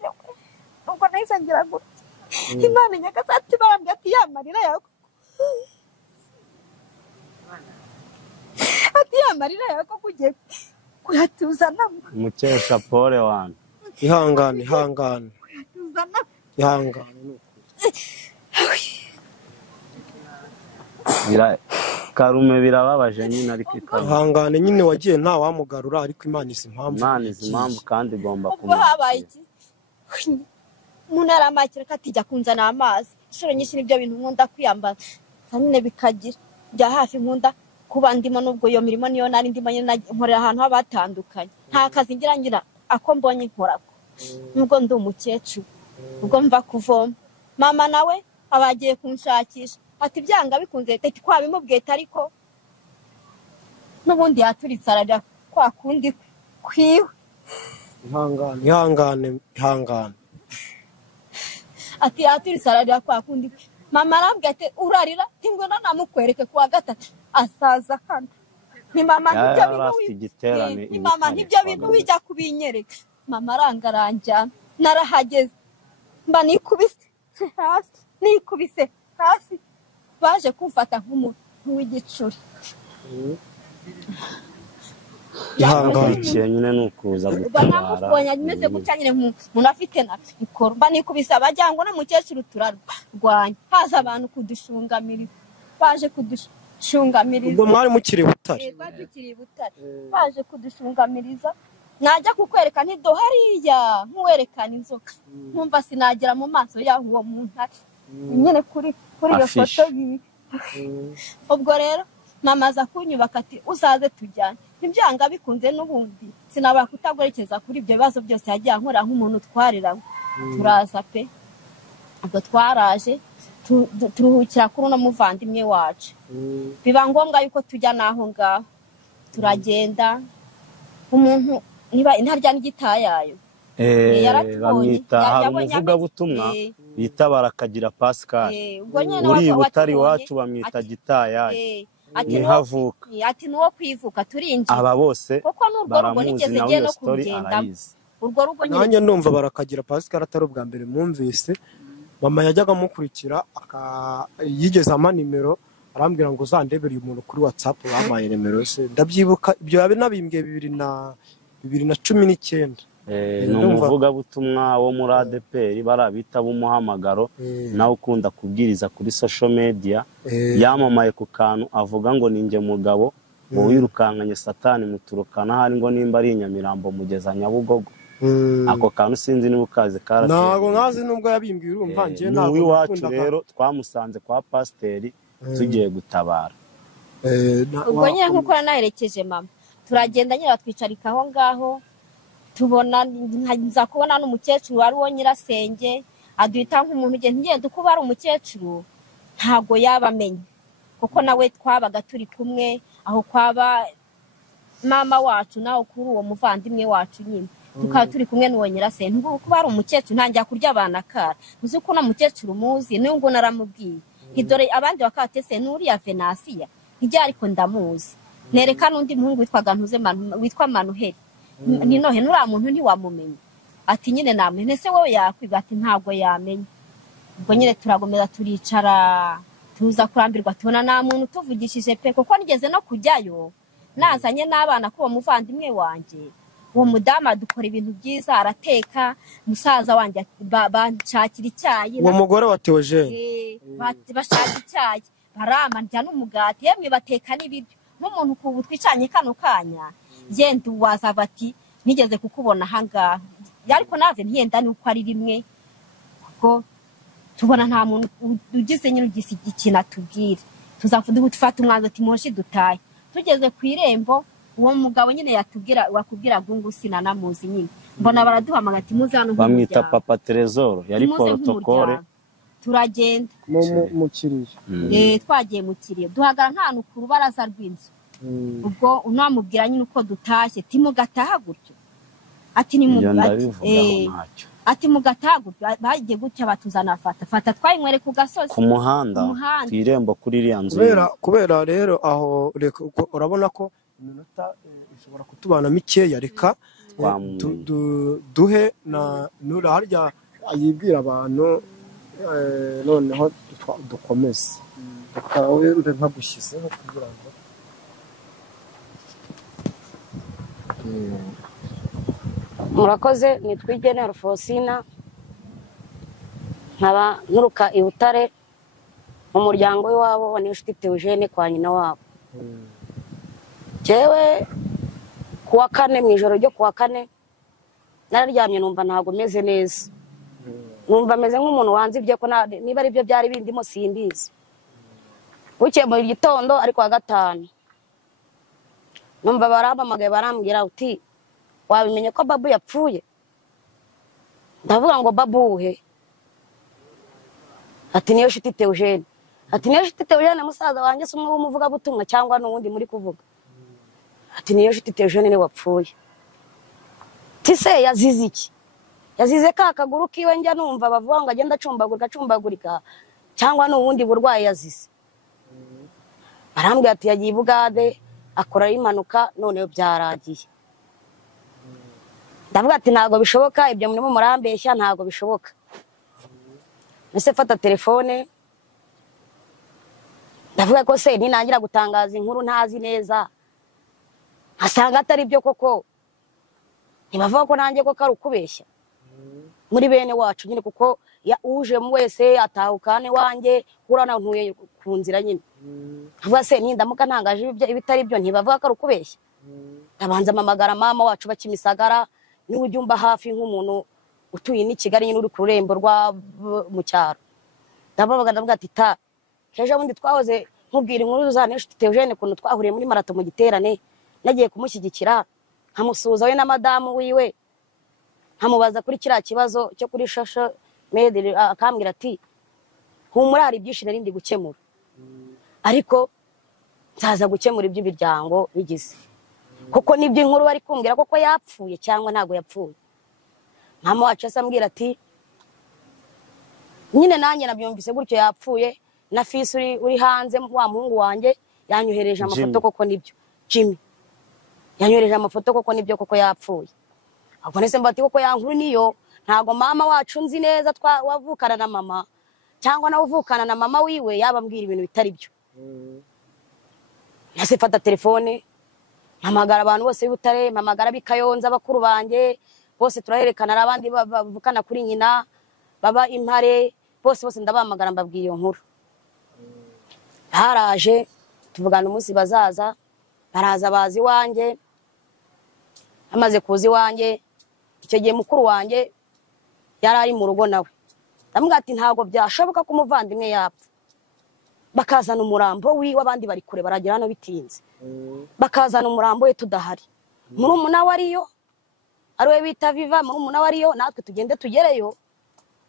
ubwo nahise ngira gutya Imana nyagasati barambye ati yamarira yako ati amarira yawe ko kugiye kuyatuzanamo umukesha pole wana ihangane kuyatuzanamo ihangane karume birababaje nyine ariko ihangane nyine wagiye nta wamugarura ariko Imana izi impamvu Imana izi impamvu kandi igomba ubwo habaye iki umuntu aramakira ko atijya kunzana amazi inshuro nyinshi nibyo bintu nkunda kwiyambaza nyine bikagira bya hafi nkunda kuba ndimo n'ubwo iyo mirimo niyo nari ndimo nkorera ahantu haba hatandukanye nta kazi ngira ako mbonye nkorako nubwo ndi umukecuru ubwo mva kuvoma mama nawe abagiye kunshakisha ati byanga bikunze tete kwabimubwiye ariko n'ubundi yaturitse ararira kwa kundi kwiwe ihangane ati yaturitse ararira kwa kundi mama arambwira ati urarira tingona namukwereke kuwa gatatu asaza hano ni mama nibyo bintu wijya kubinyereka mama arangaranjyana narahageze mba nikubise hasi baje kumfata nk'umuntu w'igicuri ihangane nyine nukuza gutabara banamubonye ameze gutya nyine umuntu afite na mikoro mba nikubise abajyango n'umukecuru turarwanya haza abantu kudushungamiriza baje kudushungamiriza ubwo mwari mukiri Butare baje kudushungamiriza najya kukwereka ntido hariya nkuwerekana inzoka nkumva sinagera mu maso yaho uwo muntu ari nyine kuri iyo foto ubwo rero mama aza kunyubaka ati uzaze tujyane ntibyanga bikunze n'ubundi sinabura kutaguherekeza kuri ibyo bibazo byose yagiye ankorera nk'umuntu twariranywe turaza pe ubwo twaraje turuhukira kuri uno muvandimwe wacu biba ngombwa yuko tujya n'aho ngaho turagenda umuntu niba intarya n'igitayayo bamwita hari umuvugabutumwa bita Barakagira Pascal uri Butare iwacu bamwita Gitayayo nihavuka ati nuwo kwivuka turinjira aba bose kuko n'urwo rugo nigeze ngiye no kurugendamo urwo rugo nanjye ndumva Barakagira Pascal atari ubwa mbere mwumvise mama yajyaga amukurikira yigeze ama nimero arambwira ngo uzandebere uyu muntu kuri WhatsApp bampaye nimero se ndabyibuka ibyo yabe nabimbwiye 2019 ni umuvugabutumwa wo muri ADPR barabita b'umuhamagaro nawe ukunda kubwiriza kuri social media yamamaye ku kantu avuga ngo ninjye mugabo ngo wirukankanye satani muturukana hari ngo nimba ari Nyamirambo mugeza Nyabugogo ako kantu sinzi niba ukazi karase ntago nkazi nubwo yabimbwira urumva ngiye ntago ni wacu rero twamusanze kwa pasiteri tugiye gutabara ubwo nyine nkuko naherekeje mama turagenda nyine batwicarika aho ngaho tubona nza kubona n'umukecuru wari uwo nyirasenge aduhita nk'umuntu ngenda uko bari umukecuru ntago yabamenye kuko nawe twabaga turi kumwe aho kwaba mama wacu naho kuri uwo muvandimwe wacu nyine tukaba turi kumwe n'uwo nyirasenge uko bari umukecuru ntangira kurya abana kara uzi ko na mukecuru muzi niyo ngo naramubwiye hidore abandi bakatese n'uriya Venasiya nijya ariko ndamuzi nereka n'undi muhungu witwa Manuheri ni nohe nura muntu ntiwamumenye ati nyine namwe ntese wowe yakwiga ati ntago yamenye ubwo nyine turagomeza turicara tuza kurambirwa tubona nta muntu tuvugishije pe kuko nigeze no kujyayo nazanye n'abana ko muvandimwe wanjye uwo mudama dukora ibintu byiza arateka musaza wanjye banshakira icyayi uwo mugore wa Theogene bashaka icyayi barama njya n'umugati yemwe bateka n'ibiryo n'umuntu kubu twicanye kano kanya yenda wazava ati nigeze kukubona ahangaha ariko nave ntiyenda ni uko ari rimwe ubwo tubona nta muntu ugize nyine ugise ikintu atubwire tuzafata umwanzuro ati muhoshi dutaye tugeze ku irembo uwo mugabo nyine wakubwira ngo sinanamuzi nyine mbona baraduhamagara ati muze hano bamwita Papa Trezor yari protocole turagenda mukiriye twagiye mukiriye duhagara nk'ahantu ku rubaraza rw'inzu ubwo unamubwira nyine uko dutashye timugataha gutyo ati ati mugataha gutyo bagiye gutya batuzana fata twayinywere ku gasozi ku muhanda twirembo kuri iriya nzu kubera rero aho urabona ko iminota ishobora kutubana mikeya reka duhe na nura harya yibwira abantu noneho dukomeze reka wowe ntagushyizeho kugira ngo murakoze nitwa Igenero Fosina nkaba nturuka i Butare mu muryango w'iwabo wa Niyonshuti Theogene kwa nyina wabo. Jewe kuwa kane mu ijoro ryo kuwa kane nararyamye numva ntago meze neza, numva meze nk'umuntu wanzibye ko niba ari byo byari bindimo simbizi. Bukeye mu gitondo ariko wa gatanu numva barampamagaye barambwira uti wabimenye ko babu yapfuye? Ndavuga ngo babu uhe? Ati Niyonshuti Theogene. Ati Niyonshuti Theogene musaza wanjye se umwe w'umuvuga butumwa cyangwa n'uwundi muri kuvuga? Ati Niyonshuti Theogene ni wapfuye. Tise yazize iki? Yazize ka kaguru kiwe njya numva bavuga ngo agenda acumbagurika cyangwa n'uwundi burwayi yazize. Barambwira ati yagiye Bugade akora impanuka none byaragiye. Ndavuga ati ntago bishoboka, ibyo muri murambeshya ntago bishoboka. Nese fata telefone ndavuga ko se ninangira gutangaza inkuru ntazi neza asanga atari byo koko, ntibavuga ko nanjye ko kari ukubeshya muri bene wacu nyine, kuko ya uje wese atahukane wanjye kurana ntuye ku nzira nyine. Ndavuga se nindamuka ntangaje ibitari byo ntibavuga ko ari ukubeshya. Ndabanza mamagara mama wacu bakimisagara, niwe ujyumba hafi nk'umuntu utuye ni Kigali nyine uri ku rurembo rwa mu cyaro. Ndavuga ati ta keje bundi twahoze nkubwira inkuru za Niyonshuti Theogene kuntu twahuriye muri marato mu giterane, nagiye kumushyigikira nkamusuza we na madamu wiwe, nkamubaza kuri kiriya kibazo cyo kuri shasha mede, akambwira ati humura hari byinshi narindi gukemura, ariko nzaza gukemura iby'imiryango bigize, kuko nibyo inkuru bari kumbwira koko yapfuye cyangwa ntago yapfuye. Mama wacu asambwira ati nyine nanjye nabyumvise gutyo yapfuye, na fisi uri hanze wa muhungu wanjye yanyohereje amafoto koko nibyo, Jimmy yanyohereje amafoto koko nibyo koko yapfuye. Ahubwo nese mbati koko yankuru niyo ntago mama wacu nzi neza wavukana na mama cyangwa nawe uvukana na mama wiwe yabambwira ibintu bitari byo. Nase fata telefone mpamagara abantu bose b'Ibutare, mpamagara b'Ikayonza bakuru banjye bose turaherekana, abandi bavukana kuri nyina baba Impare bose ndabamagara mbabwiye iyo nkuru. Haraje tuvugana umunsi bazaza, baraza bazi wanjye, amaze kuzi wanjye icyo gihe mukuru wanjye yari ari mu rugo nawe. Ndamubwira ati ntago byashoboka ko umuvandimwe yapfa, bakazana umurambo w'abandi bari kure baragera hano bitinze, bakazana umurambo we tudahari. Murumuna we ariyo, ari we bita Viva, murumuna we ariyo, natwe tugende tugereyo,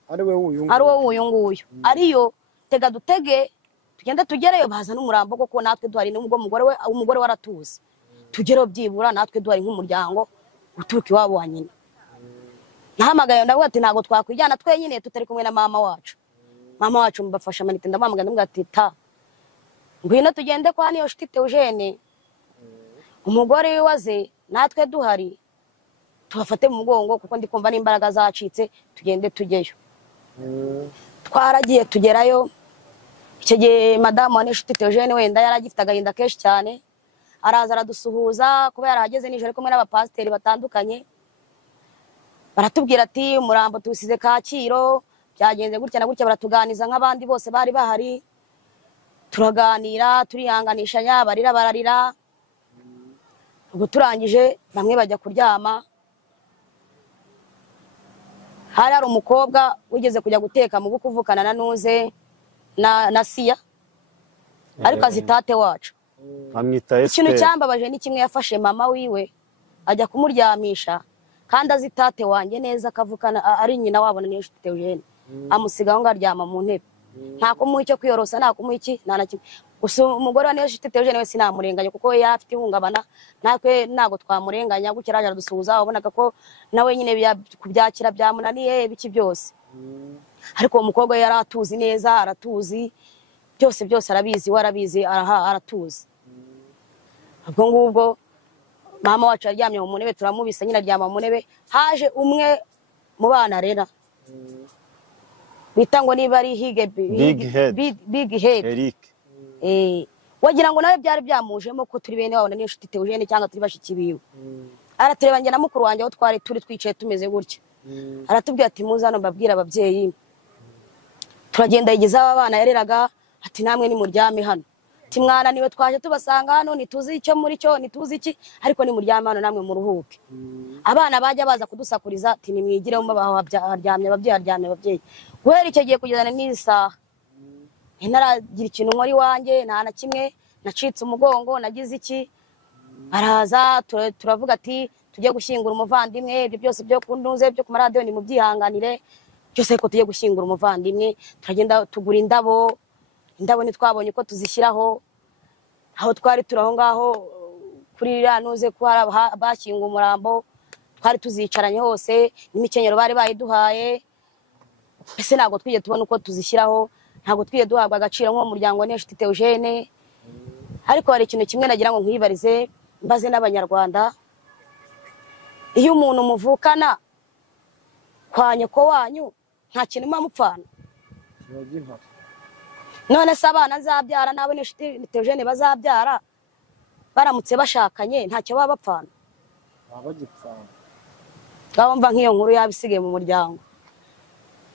ari we uyu nguyu ariyo, tega dutege tugende tugereyo, bazana umurambo koko natwe duhari, n'ubwo umugore we aratuzi, tugereyo byibura natwe duhari nk'umuryango uturuka iwabo wa nyina. Nahamagaye ndavuga ati ntago twakwijyana twenyine tutari kumwe na mama wacu. Mama wacu mbafasha manite, ndamamagara ndamubwira ati ta ngwino tugende kwa Niyonshuti Theogene, umugore wiwaze natwe duhari tubafate mu mugongo, kuko ndi kumva n'imbaraga zacitse, tugende tugeyo. Twaragiye tugerayo. Icyo gihe madamu wa Niyonshuti Theogene wenda yaragifite agahinda kenshi cyane, araza aradusuhuza kuba yarahageze nijoro kumwe n'abapasiteri batandukanye. Baratubwira ati umurambo tusize Kacyiru, byagenze gutya na gutya, baratuganiza nk'abandi bose bari bahari, turaganira turihanganishanya, bararira. Ubwo turangije bamwe bajya kuryama. Hari umukobwa wigeze kujya guteka mu bukwe uvukana na Nuze na Siya, ariko azitate wacu. Ikintu cyambabaje ni kimwe, yafashe mama wiwe ajya kumuryamisha, kandi azitate wanjye neza akavukana ari nyina wabo na Niyonshuti Theogene, amusigaho ngo aryama mu ntebe, nta kumuha icyo kwiyorosa, nta kumuha iki, nta na kimwe. Gusa umugore wa Niyonshuti Theogene we sinamurenganya, kuko yari afite ihungabana, natwe ntago twamurenganya. Gutya araje aradusuhuza, wabonaga ko nawe nyine kubyakira byamunaniye biki byose, ariko uwo mukobwa yari atuzi neza, aratuzi byose arabizi, we arabizi, aratuzi. Ubwo ngubwo mama wacu aryamye mu ntebe, turamubise nyine aryama mu ntebe. Haje umwe mu bana rera bita ngo niba ari Big Head Eric, wagira ngo nawe byari byamujemo ko turi bene wabo na Niyonshuti Theogene cyangwa turi bashiki biwe, aratureba njye na mukuru wanjye aho twari turi twicaye tumeze gutya aratubwira ati muze hano mbabwira ababyeyi turagenda yigeza abana yareraga ati namwe nimuryame hano ati mwana niwe twaje tubasanga hano ntituzi icyo muri cyo ntituzi iki ariko nimuryame hano namwe muruhuke abana bajya baza kudusakuriza ati nimwigire mu baryamye ababyeyi guhera icyo gihe kugeza n'isaha ntaragira ikintu nkora iwanjye nta na kimwe nacitse umugongo nagize iki araza turavuga ati tujye gushyingura umuvandimwe ibyo byose byo kunduze byo ku maradiyo ni mubyihanganire byose ko tujye gushyingura umuvandimwe turagenda tugura indabo ntitwabonye uko tuzishyiraho aho twari turi aho ngaho kuri iriya nuze ko bashyinguye umurambo twari tuzicaranye hose n'imikenyero bari bayiduhaye mbese ntabwo twigeze tubona uko tuzishyiraho ntabwo twigeze duhabwa agaciro nk'umuryango n'inshuti Theogene ariko hari ikintu kimwe nagira ngo nkwibarize mbaze n'abanyarwanda iyo umuntu muvukana kwa nyoko wanyu nta kintu muba mupfana none se abana nzabyara nabo n'inshuti Theogene bazabyara baramutse bashakanye ntacyo baba bapfana twabumva nk'iyo nkuru yaba isigaye mu muryango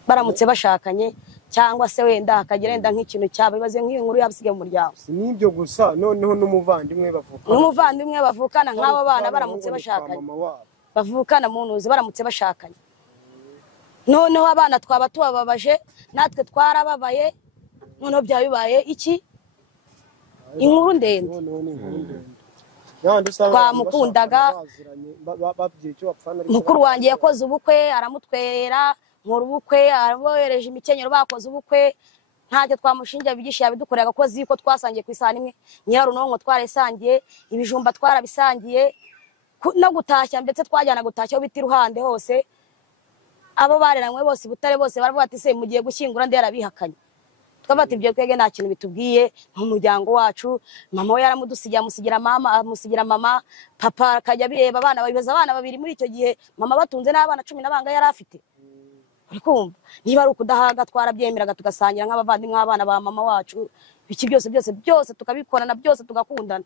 baramutse bashakanye cyangwa se wenda hakagira wenda nk'ikintu cyaba bibaze nk'iyo nkuru yaba isigaye mu muryango si n'ibyo gusa noneho n'umuvandimwe bavukana nk'abo bana baramutse bashakanye bavukana mu ntuzi baramutse bashakanye noneho abana twaba tubababaje natwe twarababaye noneho byaba bibaye iki inkuru ndende twamukundaga mukuru wanjye yakoze ubukwe aramutwerera nkora ubukwe arabohereje imikenyero bakoze ubukwe ntacyo twamushinja bigisha yabidukorera ko ziko twasangiye ku isahani imwe nyarunonko twarasangiye ibijumba twarabisangiye no gutashya ndetse twajyana gutashya biti ruhande hose abo bareranywe bose Butare bose baravuga ati se mugiye gushyingura ndi yarabihakanye twabati ibyo twege nta kintu bitubwiye nk'umuryango wacu mama we yaramudusigira amusigira mama papa akajya bireba abana babibaza abana babiri muri icyo gihe mama batunze n'abana 10 n'abanga yari afite uri kumva niba ari ukudahaga twarabyemeraga tugasangira nk'abavandimwe abana ba mama wacu biki byose tukabikorana byose tugakundana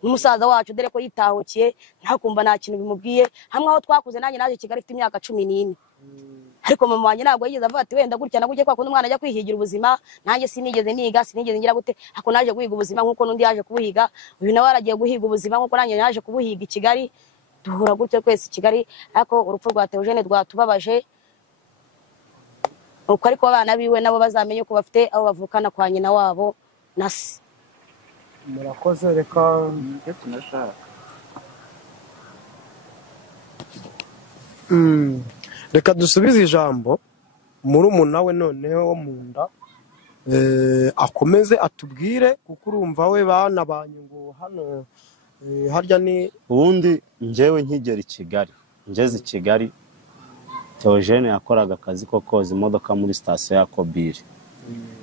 n'umusaza wacu dore ko yitahukiye ntakumva nta kintu bimubwiye hamwe aho twakuze nanjye naje Kigali ifite imyaka 14 ariko mama wanjye ntabwo yigeze avuga ati wenda gutya nagujye kwa kundi umwana ajya kwihigira ubuzima nanjye sinigeze niga sinigeze ngira gute ako naje guhiga ubuzima nkuko nundi yaje kubuhiga uyu nawe aragiye guhiga ubuzima nkuko nanjye naje kubuhiga i Kigali duhura gutyo twese i Kigali ariko urupfu rwa Theogene rwatubabaje uko ariko abana biwe nabo bazamenye ko bafite abo bavukana kwa nyina wabo nasi murakoze reka tunashaka reka dusubize ijambo murumuna we noneho wo mu nda akomeze atubwire kuko urumva we bana ngo hano harya ni ubundi njyewe nkigera i Kigali ngeze i Kigali Theogene yakoraga akazi ko koza imodoka muri station ya Kobiri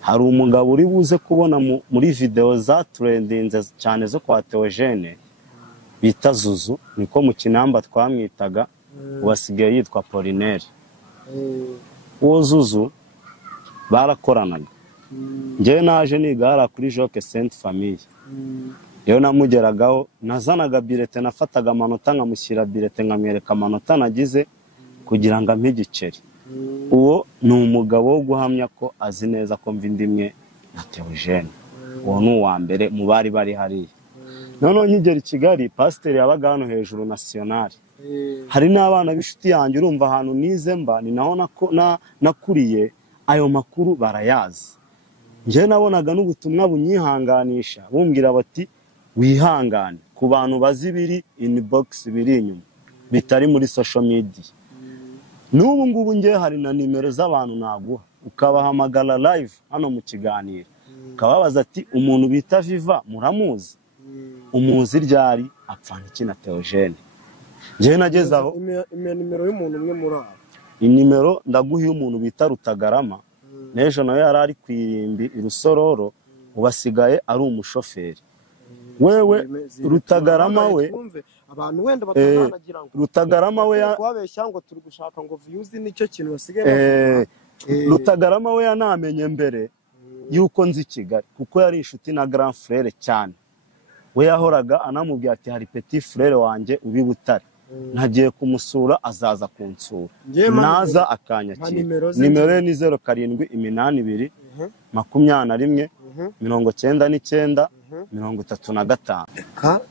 hari umugabo uri buze kubona muri video za trendinze cyane zo kwa Theogene bita Zuzu niko mu Kinamba twamwitaga wasigaye yitwa Polinaire uwo Zuzu barakoranaga njyewe naje nigara kuri Joke Sainte Famille iyo namugeragaho nazanaga bilete nafataga amanota nkamushyira bilete nkamwereka amanota nagize kugira ngo ampe igiceri uwo ni umugabo wo guhamya ko azi neza ko mva indimwe na Theogene uwo ni uwa mbere mu bari bari hariya noneho nkigera i Kigali pasiteri yabaga hano hejuru nasiyonari hari n'abana b'inshuti yanjye urumva ahantu nize mba ni naho nakuriye ayo makuru barayazi njyewe nabonaga n'ubutumwa bunyihanganisha bumbwira bati wihangane ku bantu bazi biri inbox biri inyuma bitari muri social media n'ubu ngubu njyewe hari na nimero z'abantu naguha ukabahamagara live hano mu kiganiro ukababaza ati umuntu bita Viva muramuzi umuzi ryari apfana iki na Theogene njyewe nageze aho nimero y'umuntu umwe muri abo inimero ndaguhiye umuntu bita Rutagarama n'ejo nawe yari ari kwirimbi irusororo ubasigaye ari umushoferi wewe Rutagarama we abantu wenda batanagira ngo Rutagarama we kwabeshya ngo turi gushaka ngo views nicyo kintu basigaye Rutagarama we yanamenye mbere yuko nzi Kigali kuko yari inshuti na grand frère cyane we yahoraga anamubwira ati hari petit frère wanjye ubi Butare ntagiye kumusura azaza kunsura Njye ma naza Ma akanyakira nimero ze nimero ye ni 0782 21 99 35. reka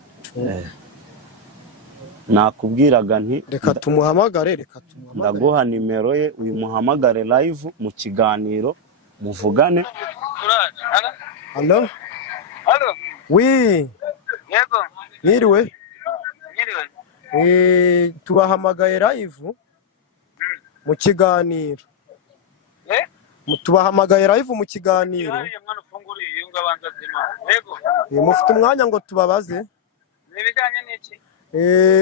nakubwiraga nti reka tumuhamagare ndaguha nimero ye uyimuhamagare live mu kiganiro muvugane. Allo Halo, oui yego, mwiriwe nyiriwe. tubahamagaye live mu kiganiro Eh? tubahamagaye live mu kiganiro Hariya mwana ufunguriye yunga banza zima. Yego. mufite umwanya ngo tubabaze Nibijanye n'iki?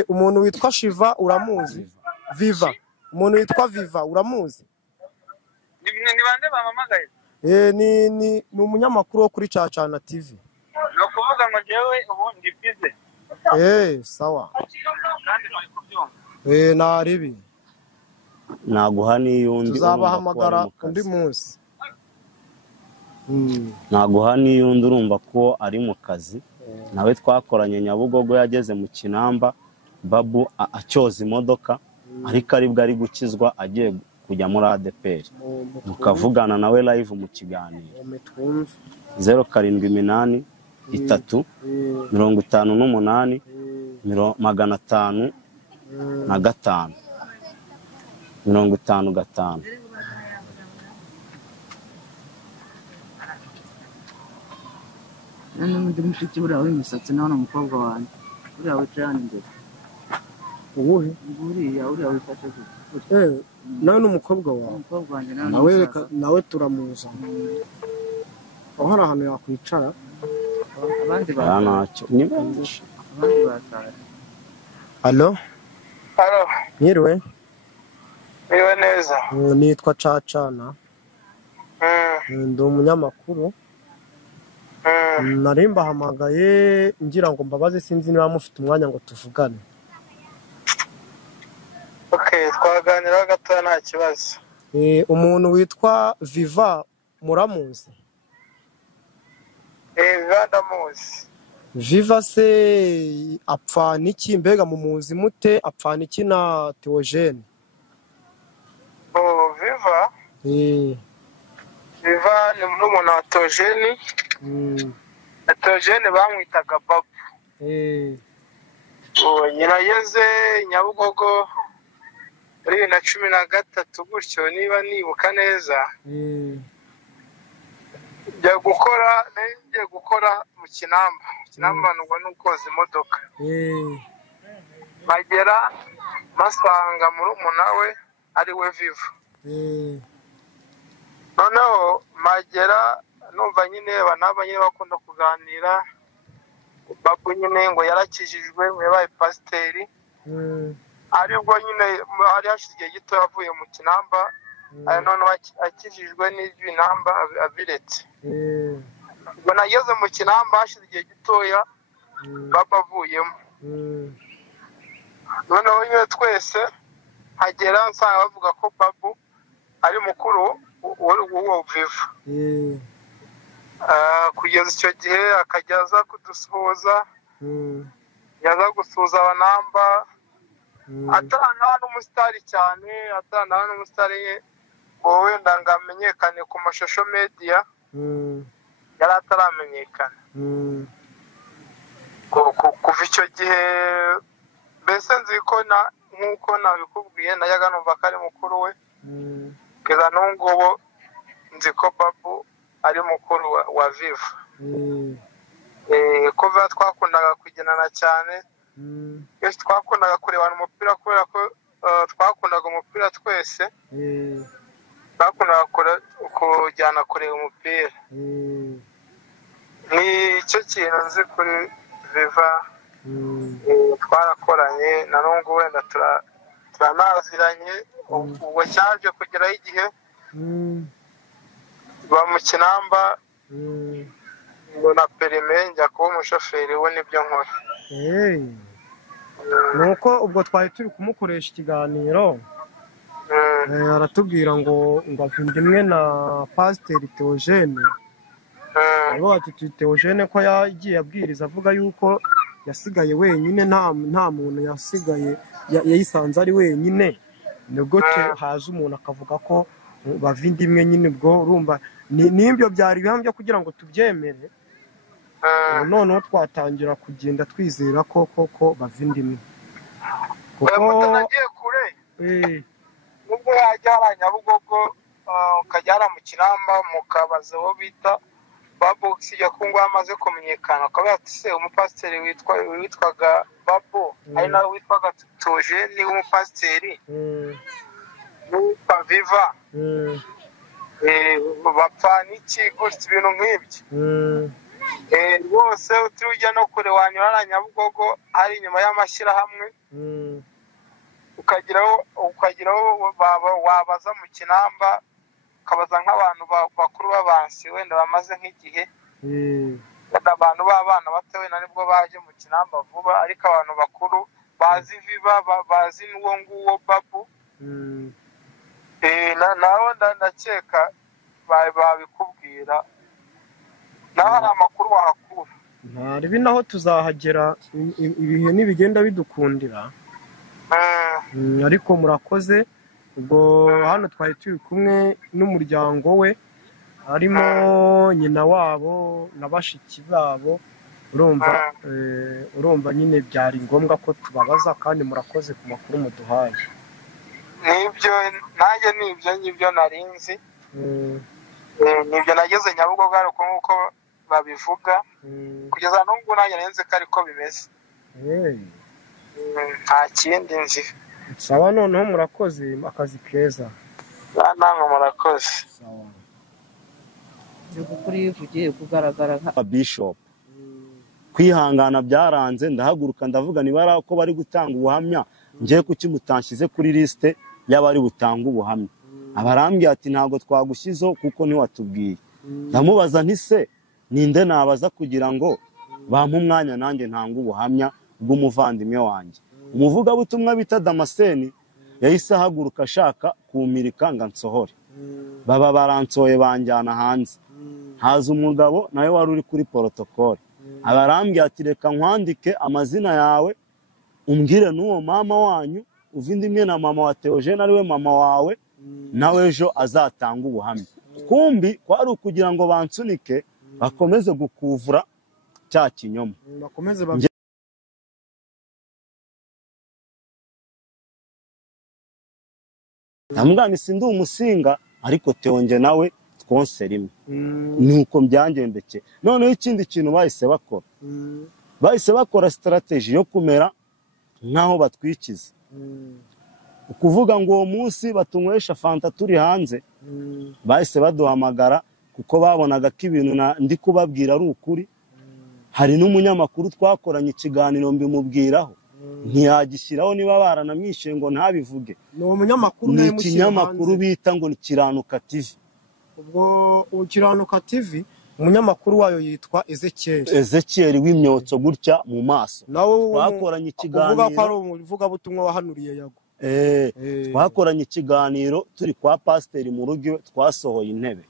umuntu witwa Shiva uramuzi Viva umuntu witwa Viva uramuzi Ni bande bamamagaye? ni umunyamakuru wo kuri Cacana TV No kuvuga ngo jewe ubu ndi bize. sawa Kandi nari kubyumva. naribi naguha n'iyundi tuzabahamagara undi munsi naguha n'iyundi urumva ko ari mu kazi nawe twakoranye Nyabugogo yageze mu Kinamba Babu acyoza imodoka ariko aribwo ari gukizwa agiye kujya muri ADPR mukavugana nawe live mu kiganiro 0783 58 505 55. n'undi mushiki buriya w'imisatsi nawe n'umukobwa wanjye buriya wicaye hano imbere uwuhe uriya wifashe nawe n'umukobwa wawe umukobwa wanjye nawe nawe turamuza aho hari ahantu yakwicara abandi ntacyo ni benshi. bataje. Allo Halo, mwiriwe niwe neza. nitwa Cacana ndi umunyamakuru nari mbahamagaye ngira ngo mbabaze sinzi niba mufite umwanya ngo tuvugane. Okay, twaganira gato nta kibazo. Umuntu witwa Viva muramuzi? Ndamuzi. Viva se apfana iki mbega mumuzi mute apfana iki na Theogene? Viva ni umuntu wa Theogene. Theogene bamwitaga Babu. Nyina yeze Nyabugogo muri 2013 gutyo niba nibuka neza. Ngiye gukora mu Kinamba nubwo nukoza imodoka. Bagera masanga murumuna we ari we Viva. Noneho magera numva nyine banabanye bakunda kuganira. Babu nyine ngo yarakijijwe yabaye pasiteri. Aribwo nyine ari hashize gito yavuye mu Kinamba. None akijijwe n'ibinamba abiretse. Ubwo nageze mu Kinamba hashize igihe gitoya Baba avuyemo. Noneho nyine twese hagera nsanga bavuga ko Babu ari mukuru w'uwo Viva. Kugeza icyo gihe akajya aza kudusuhuza, yaza gusuhuza abanamba, atana n'umusitari cyane, atana n'umusitari ngo wenda ngo amenyekane ku mashusho media, yari ataramenyekana. Kuva icyo gihe mbese nzi ko nk'uko nabikubwiye nayaga numva ko ari mukuru we, kugeza n'ubungubu nzi ko Babu ari mukuru wa Viva. Kuva twakundaga kugendana cyane, twakundaga kurebana umupira kubera ko twakundaga umupira twese, twakundaga kujyana kureba umupira. Ni icyo kintu nzi kuri Viva. Twarakoranye na n'ubwo wenda turanaziranye. Ubwo cyaje kugeraho igihe ba mu Kinamba ngo na perime njya kuba umushoferi we nibyo nkora. Nuko ubwo twari turi kumukoresha ikiganiro aratubwira ngo avunde imwe na pasiteri Theogene. Ati Theogene ko yagiye abwiriza avuga yuko yasigaye wenyine nta muntu yasigaye yayisanze ari wenyine nibwo haza umuntu akavuga ko bava indi imwe nyine ubwo urumva n'ibyo byari bihambye kugira ngo tubyemere noneho twatangira kugenda twizera ko bava indi imwe kuko nagiye kure nubwo yajya hari Nyabugogo ukajya mu Kinamba mukabaza wo bita Babo kijya kungu amaze kumenyekana akaba ati se umupasiteri witwaga Babo ari nawe witwaga Tojeni umupasiteri n'upa Viva bapfa n'iki gutya ibintu nk'ibyo rwose utirujya no kure wanyura Nyabugogo ari inyuma y'amashyirahamwe ukagiraho wabaza mu Kinamba ukabaza nk'abantu bakuru b'abansi wenda bamaze nk'igihe abantu b'abana bato wenda nibwo baje mu Kinamba vuba ariko abantu bakuru bazi Viva bazi n'uwo nguwo Babu nawe ndakeka babikubwira naho hari amakuru wahakura ntaribi naho tuzahagera ibihe nibigenda bidukundira ariko murakoze ubwo hano twari turi kumwe n'umuryango we harimo nyina wabo na bashiki babo urumva nyine byari ngombwa ko tubabaza kandi murakoze ku makuru muduhaye nibyo nanjye nibyo narinzi nibyo nageze Nyabugogo ariko nk'uko babivuga kugeza n'ubwo nanjye narinzi ko ariko bimeze nta kindi nzi sawa noneho murakoze akazi keza namwe murakoze kuri ugiye kugaragara nka Bishop kwihangana byaranze ndahaguruka ndavuga niba ari uko bari gutanga ubuhamya ngiye kuki mutanshyize kuri liste y'abari butanga ubuhamya abarambye ati ntago twagushyizeho kuko ntiwatubwiye ndamubaza nti se ninde nabaza kugira ngo bampe umwanya nanjye ntanga ubuhamya bw'umuvandimwe wanjye umuvugabutumwa bita Damascene yahise ahaguruka ashaka kumirika ngo nsohore baba baransoye banjyana hanze haza umugabo nawe wari uri kuri protocole abarambye ati reka nkwandike amazina yawe umbwire n'uwo mama wanyu uvindi imwe na mama wa Theogene ariwe mama wawe nawe ejo azatanga ubuhamya kumbi kwari ukugira ngo bansunike bakomeze gukuvura cya kinyoma bakomeze namugani sindi umusinga ariko Theogene nawe twonse rimwe nuko byangendeke noneho ikindi kintu bahise bakora strategy yo kumera nkaho batwikiza ukuvuga ngo uwo munsi batunywesha fanta turi hanze bahise baduhamagara kuko babonaga ko ibintu ndi kubabwira ari ukuri hari n'umunyamakuru twakoranye ikiganiro mbimubwiraho ntiyagishyiraho niba baranamwishe ngo ntabivuge ni ikinyamakuru bita ngo ni Kiranuka TV ubwo Kiranuka TV umunyamakuru wayo yitwa Ezekiel w'imyotso gutya mu maso twakoranye ikiganiro uvuga ko ari umuvugabutumwa wahanuriye Yago twakoranye ikiganiro turi kwa pasiteri mu rugo twasohoye intebe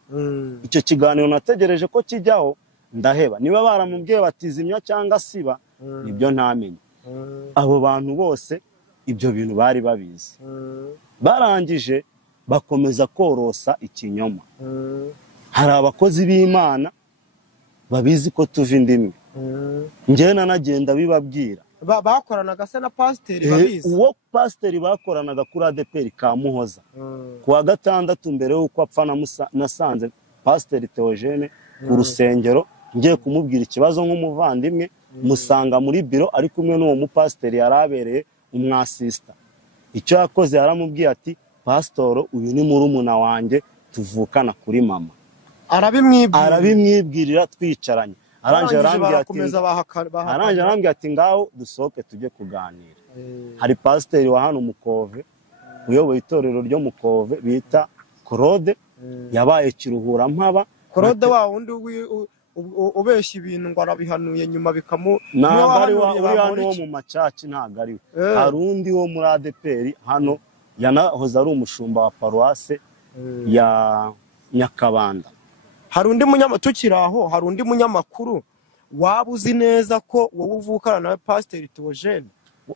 icyo kiganiro nategereje ko kijyaho ndaheba niba baramubwiye batizimya cyangwa siba nibyo ntamenye abo bantu bose ibyo bintu bari babizi barangije bakomeza korosa ikinyoma hari abakozi b'Imana babizi ko tuva indimwe njyewe nanagenda bibabwira bakoranaga se na pasiteri babizi uwo pasiteri bakoranaga kuri ADPR ka Muhoza kuwa gatandatu mbere y'uko apfa nasanze pasiteri Theogene ku rusengero ngiye kumubwira ikibazo nk'umuvandimwe musanga muri biro ari kumwe n'uwo mupasiteri yarabereye umwasista icyo yakoze yaramubwiye ati pasitoro uyu ni murumuna wanjye tuvukana kuri mama arabimwibwirira twicaranye aranje arambye ati ngaho dusohoke tujye kuganira hari pasiteri wa hano Mukove uyoboye itorero ryo Mukove bita Claude yabaye kiruhura mpaba Claude wa wundi ubeshya ibintu ngo arabihanuye nyuma bikamu ntabwo ari wo mu macaci ntabwo ari hari undi wo muri ADPR hano yanahoze ari umushumba wa paruwase ya Nyakabanda hari undi tukiri aho hari undi munyamakuru waba uzi neza ko wowe uvukana nawe Pasiteri Theogene?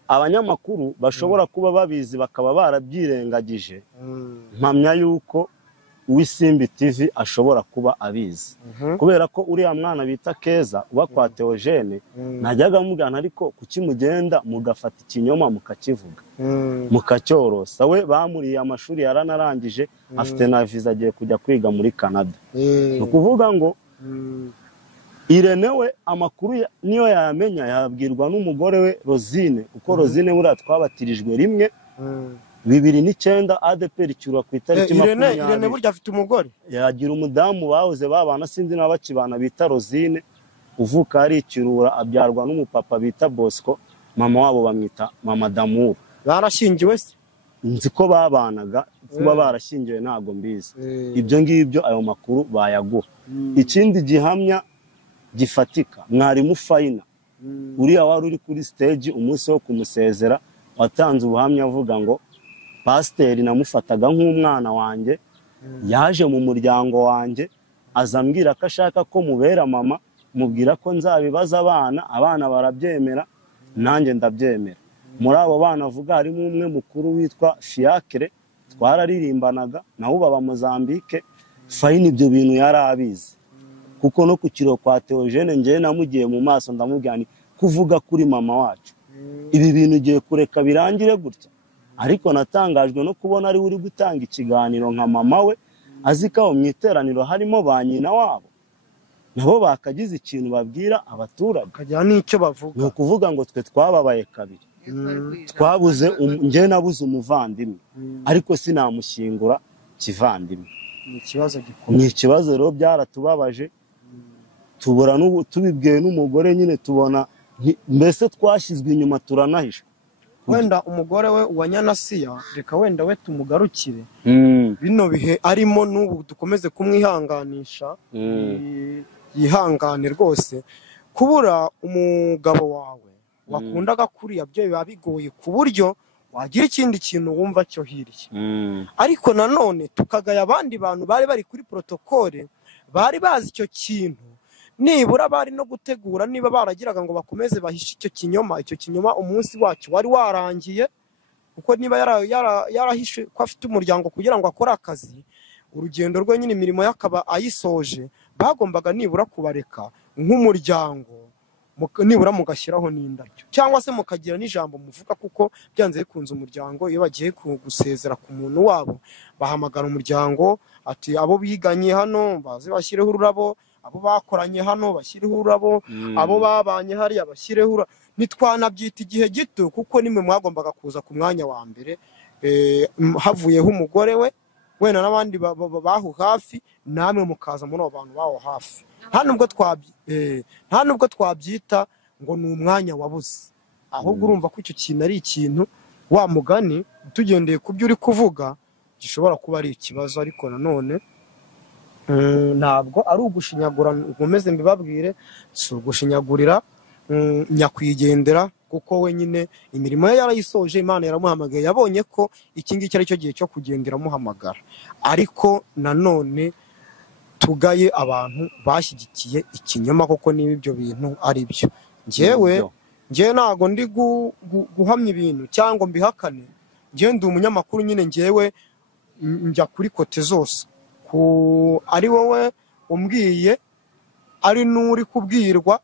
abanyamakuru bashobora kuba babizi bakaba barabyirengagije, mpamya yuko Uwisimbi TV ashobora kuba abizi, kubera ko uriya mwana bita Keza uba kwa Theogene najyaga mugana, ariko kuki mugenda mugafata ikinyoma mukakivuga mukacyorosa. We bamuriye amashuri yaranarangije, afite na visa agiye kujya kwiga muri Canada. Ni ukuvuga ngo Irene we amakuru niyo yamenya yabwirwa n'umugore we Rosine, kuko Rosine buriya twabatirijwe rimwe 2009 ADPR icyura ku itariki 20. Irene burya afite umugore, yagira umudamu bahoze babana sinzi n'abakibana bita Rosine, uvuka ari Ikirura, abyarwa n'umupapa bita Bosco, mama wabo bamwita Mama Damour. barashingiwe se? Nzi ko babanaga, kuba barashingiwe ntago mbizi. Ibyo ngibyo ayo makuru bayaguha. Ikindi gihamya gifatika, mwarimu Faina uriya wari uri kuri stage umunsi wo kumusezera, watanze ubuhamya avuga ngo Pasiteri namufataga nk'umwana wanjye, yaje mu muryango wanjye azambwira ko ashaka ko mubera mama, mubwira ko nzabibaza abana barabyemera, nanjye ndabyemera. Muri abo bana avuga harimo umwe mukuru witwa Fiacre, twararirimbanaga naho baba Mozambique. Faina ibyo bintu yari abizi, kuko no ku kiro kwa Theogene ngiye namugiye mu maso ndamubwira nti kuvuga kuri mama wacu ibi bintu ugiye kureka birangire gutya. Ariko natangajwe no kubona ari uri gutanga ikiganiro nka mama we, azi ko mu iteraniro harimo ba nyina wabo, nabo bakagize ikintu babwira abaturage, kagira n'icyo bavuga. ni ukuvuga ngo twe twababaye kabiri. Twabuze ngiye nabuze umuvandimwe, ariko sinamushyingura kivandimwe. Ni ikibazo gikomeye. Ni ikibazo rero byaratubabaje, tubura tubibwiye n'umugore nyine tubona mbese twashyizwe inyuma turanahisha. Wenda umugore we wa Nyanasiya, reka wenda we tumugarukire bino bihe arimo, n'ubu dukomeze kumwihanganisha, yihangane rwose. Kubura umugabo wawe wakundaga kuriya byo biba bigoye, ku buryo wagira ikindi kintu wumva cyo hirya. Ariko nanone tukagaya abandi bantu bari bari kuri protokole, bari bazi icyo kintu, nibura bari no gutegura, niba baragiraga ngo bakomeze bahishe icyo kinyoma umunsi wacyo wari warangiye. Kuko niba yarahishe ko afite umuryango kugira ngo akore akazi, urugendo rwe nyine imirimo yakaba ayisoje, bagombaga nibura kubareka nk'umuryango, nibura mugashyiraho n'indabyo, cyangwa se mukagira n'ijambo muvuga, kuko byanze bikunze umuryango iyo bagiye gusezera ku muntu wabo bahamagara umuryango ati abo biganye hano baze bashyireho ururabo, abo bakoranye hano bashyireho ururabo, abo babanye hariya bashyireho ururabo. Ntitwanabyita igihe gito, kuko nimwe mwagombaga kuza ku mwanya wa mbere, havuyeho umugore we wenda n'abandi baho hafi, namwe mukaza muri abo bantu baho hafi. Nta nubwo twabyita ngo ni umwanya wabuze, ahubwo urumva ko icyo kintu ari ikintu, wa mugani tugendeye ku byo uri kuvuga, gishobora kuba ari ikibazo. Ariko nanone ntabwo ari ugushinyagura, nkomeze mbibabwire, si ugushinyagurira nyakwigendera, kuko we nyine imirimo ye yarayisoje, Imana yaramuhamagaye, yabonye ko iki ngiki ari cyo gihe cyo kugendera amuhamagara. Ariko nanone tugaye abantu bashyigikiye ikinyoma, kuko niba ibyo bintu ari byo. Njyewe ntago ndi guhamya ibintu cyangwa mbihakane, njyewe ndi umunyamakuru nyine, njyewe njya kuri kote zose, ari wowe umbwiye, ari n'uri kubwirwa,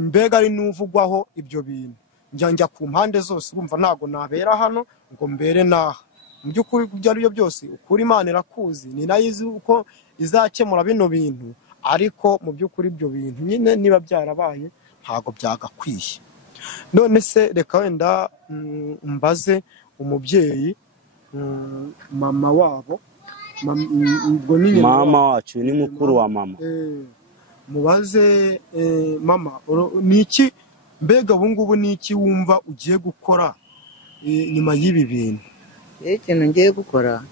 mbega ari n'uvugwaho ibyo bintu, njya ku mpande zose. Urumva ntago nabera hano ngo mbere naha. Mu by'ukuri ibyo ari byo byose, ukuri Imana irakuzi, ni nayo izi uko izakemura bino bintu. Ariko mu by'ukuri ibyo bintu nyine niba byarabaye ntago byagakwiye. None se reka wenda mbaze umubyeyi, mama wabo, mama wacu ni mukuru wa mama, mubaze mama, niki mbega ubu ngubu niki wumva ugiye gukora nyuma y'ibi bintu? Ikintu ngiye gukora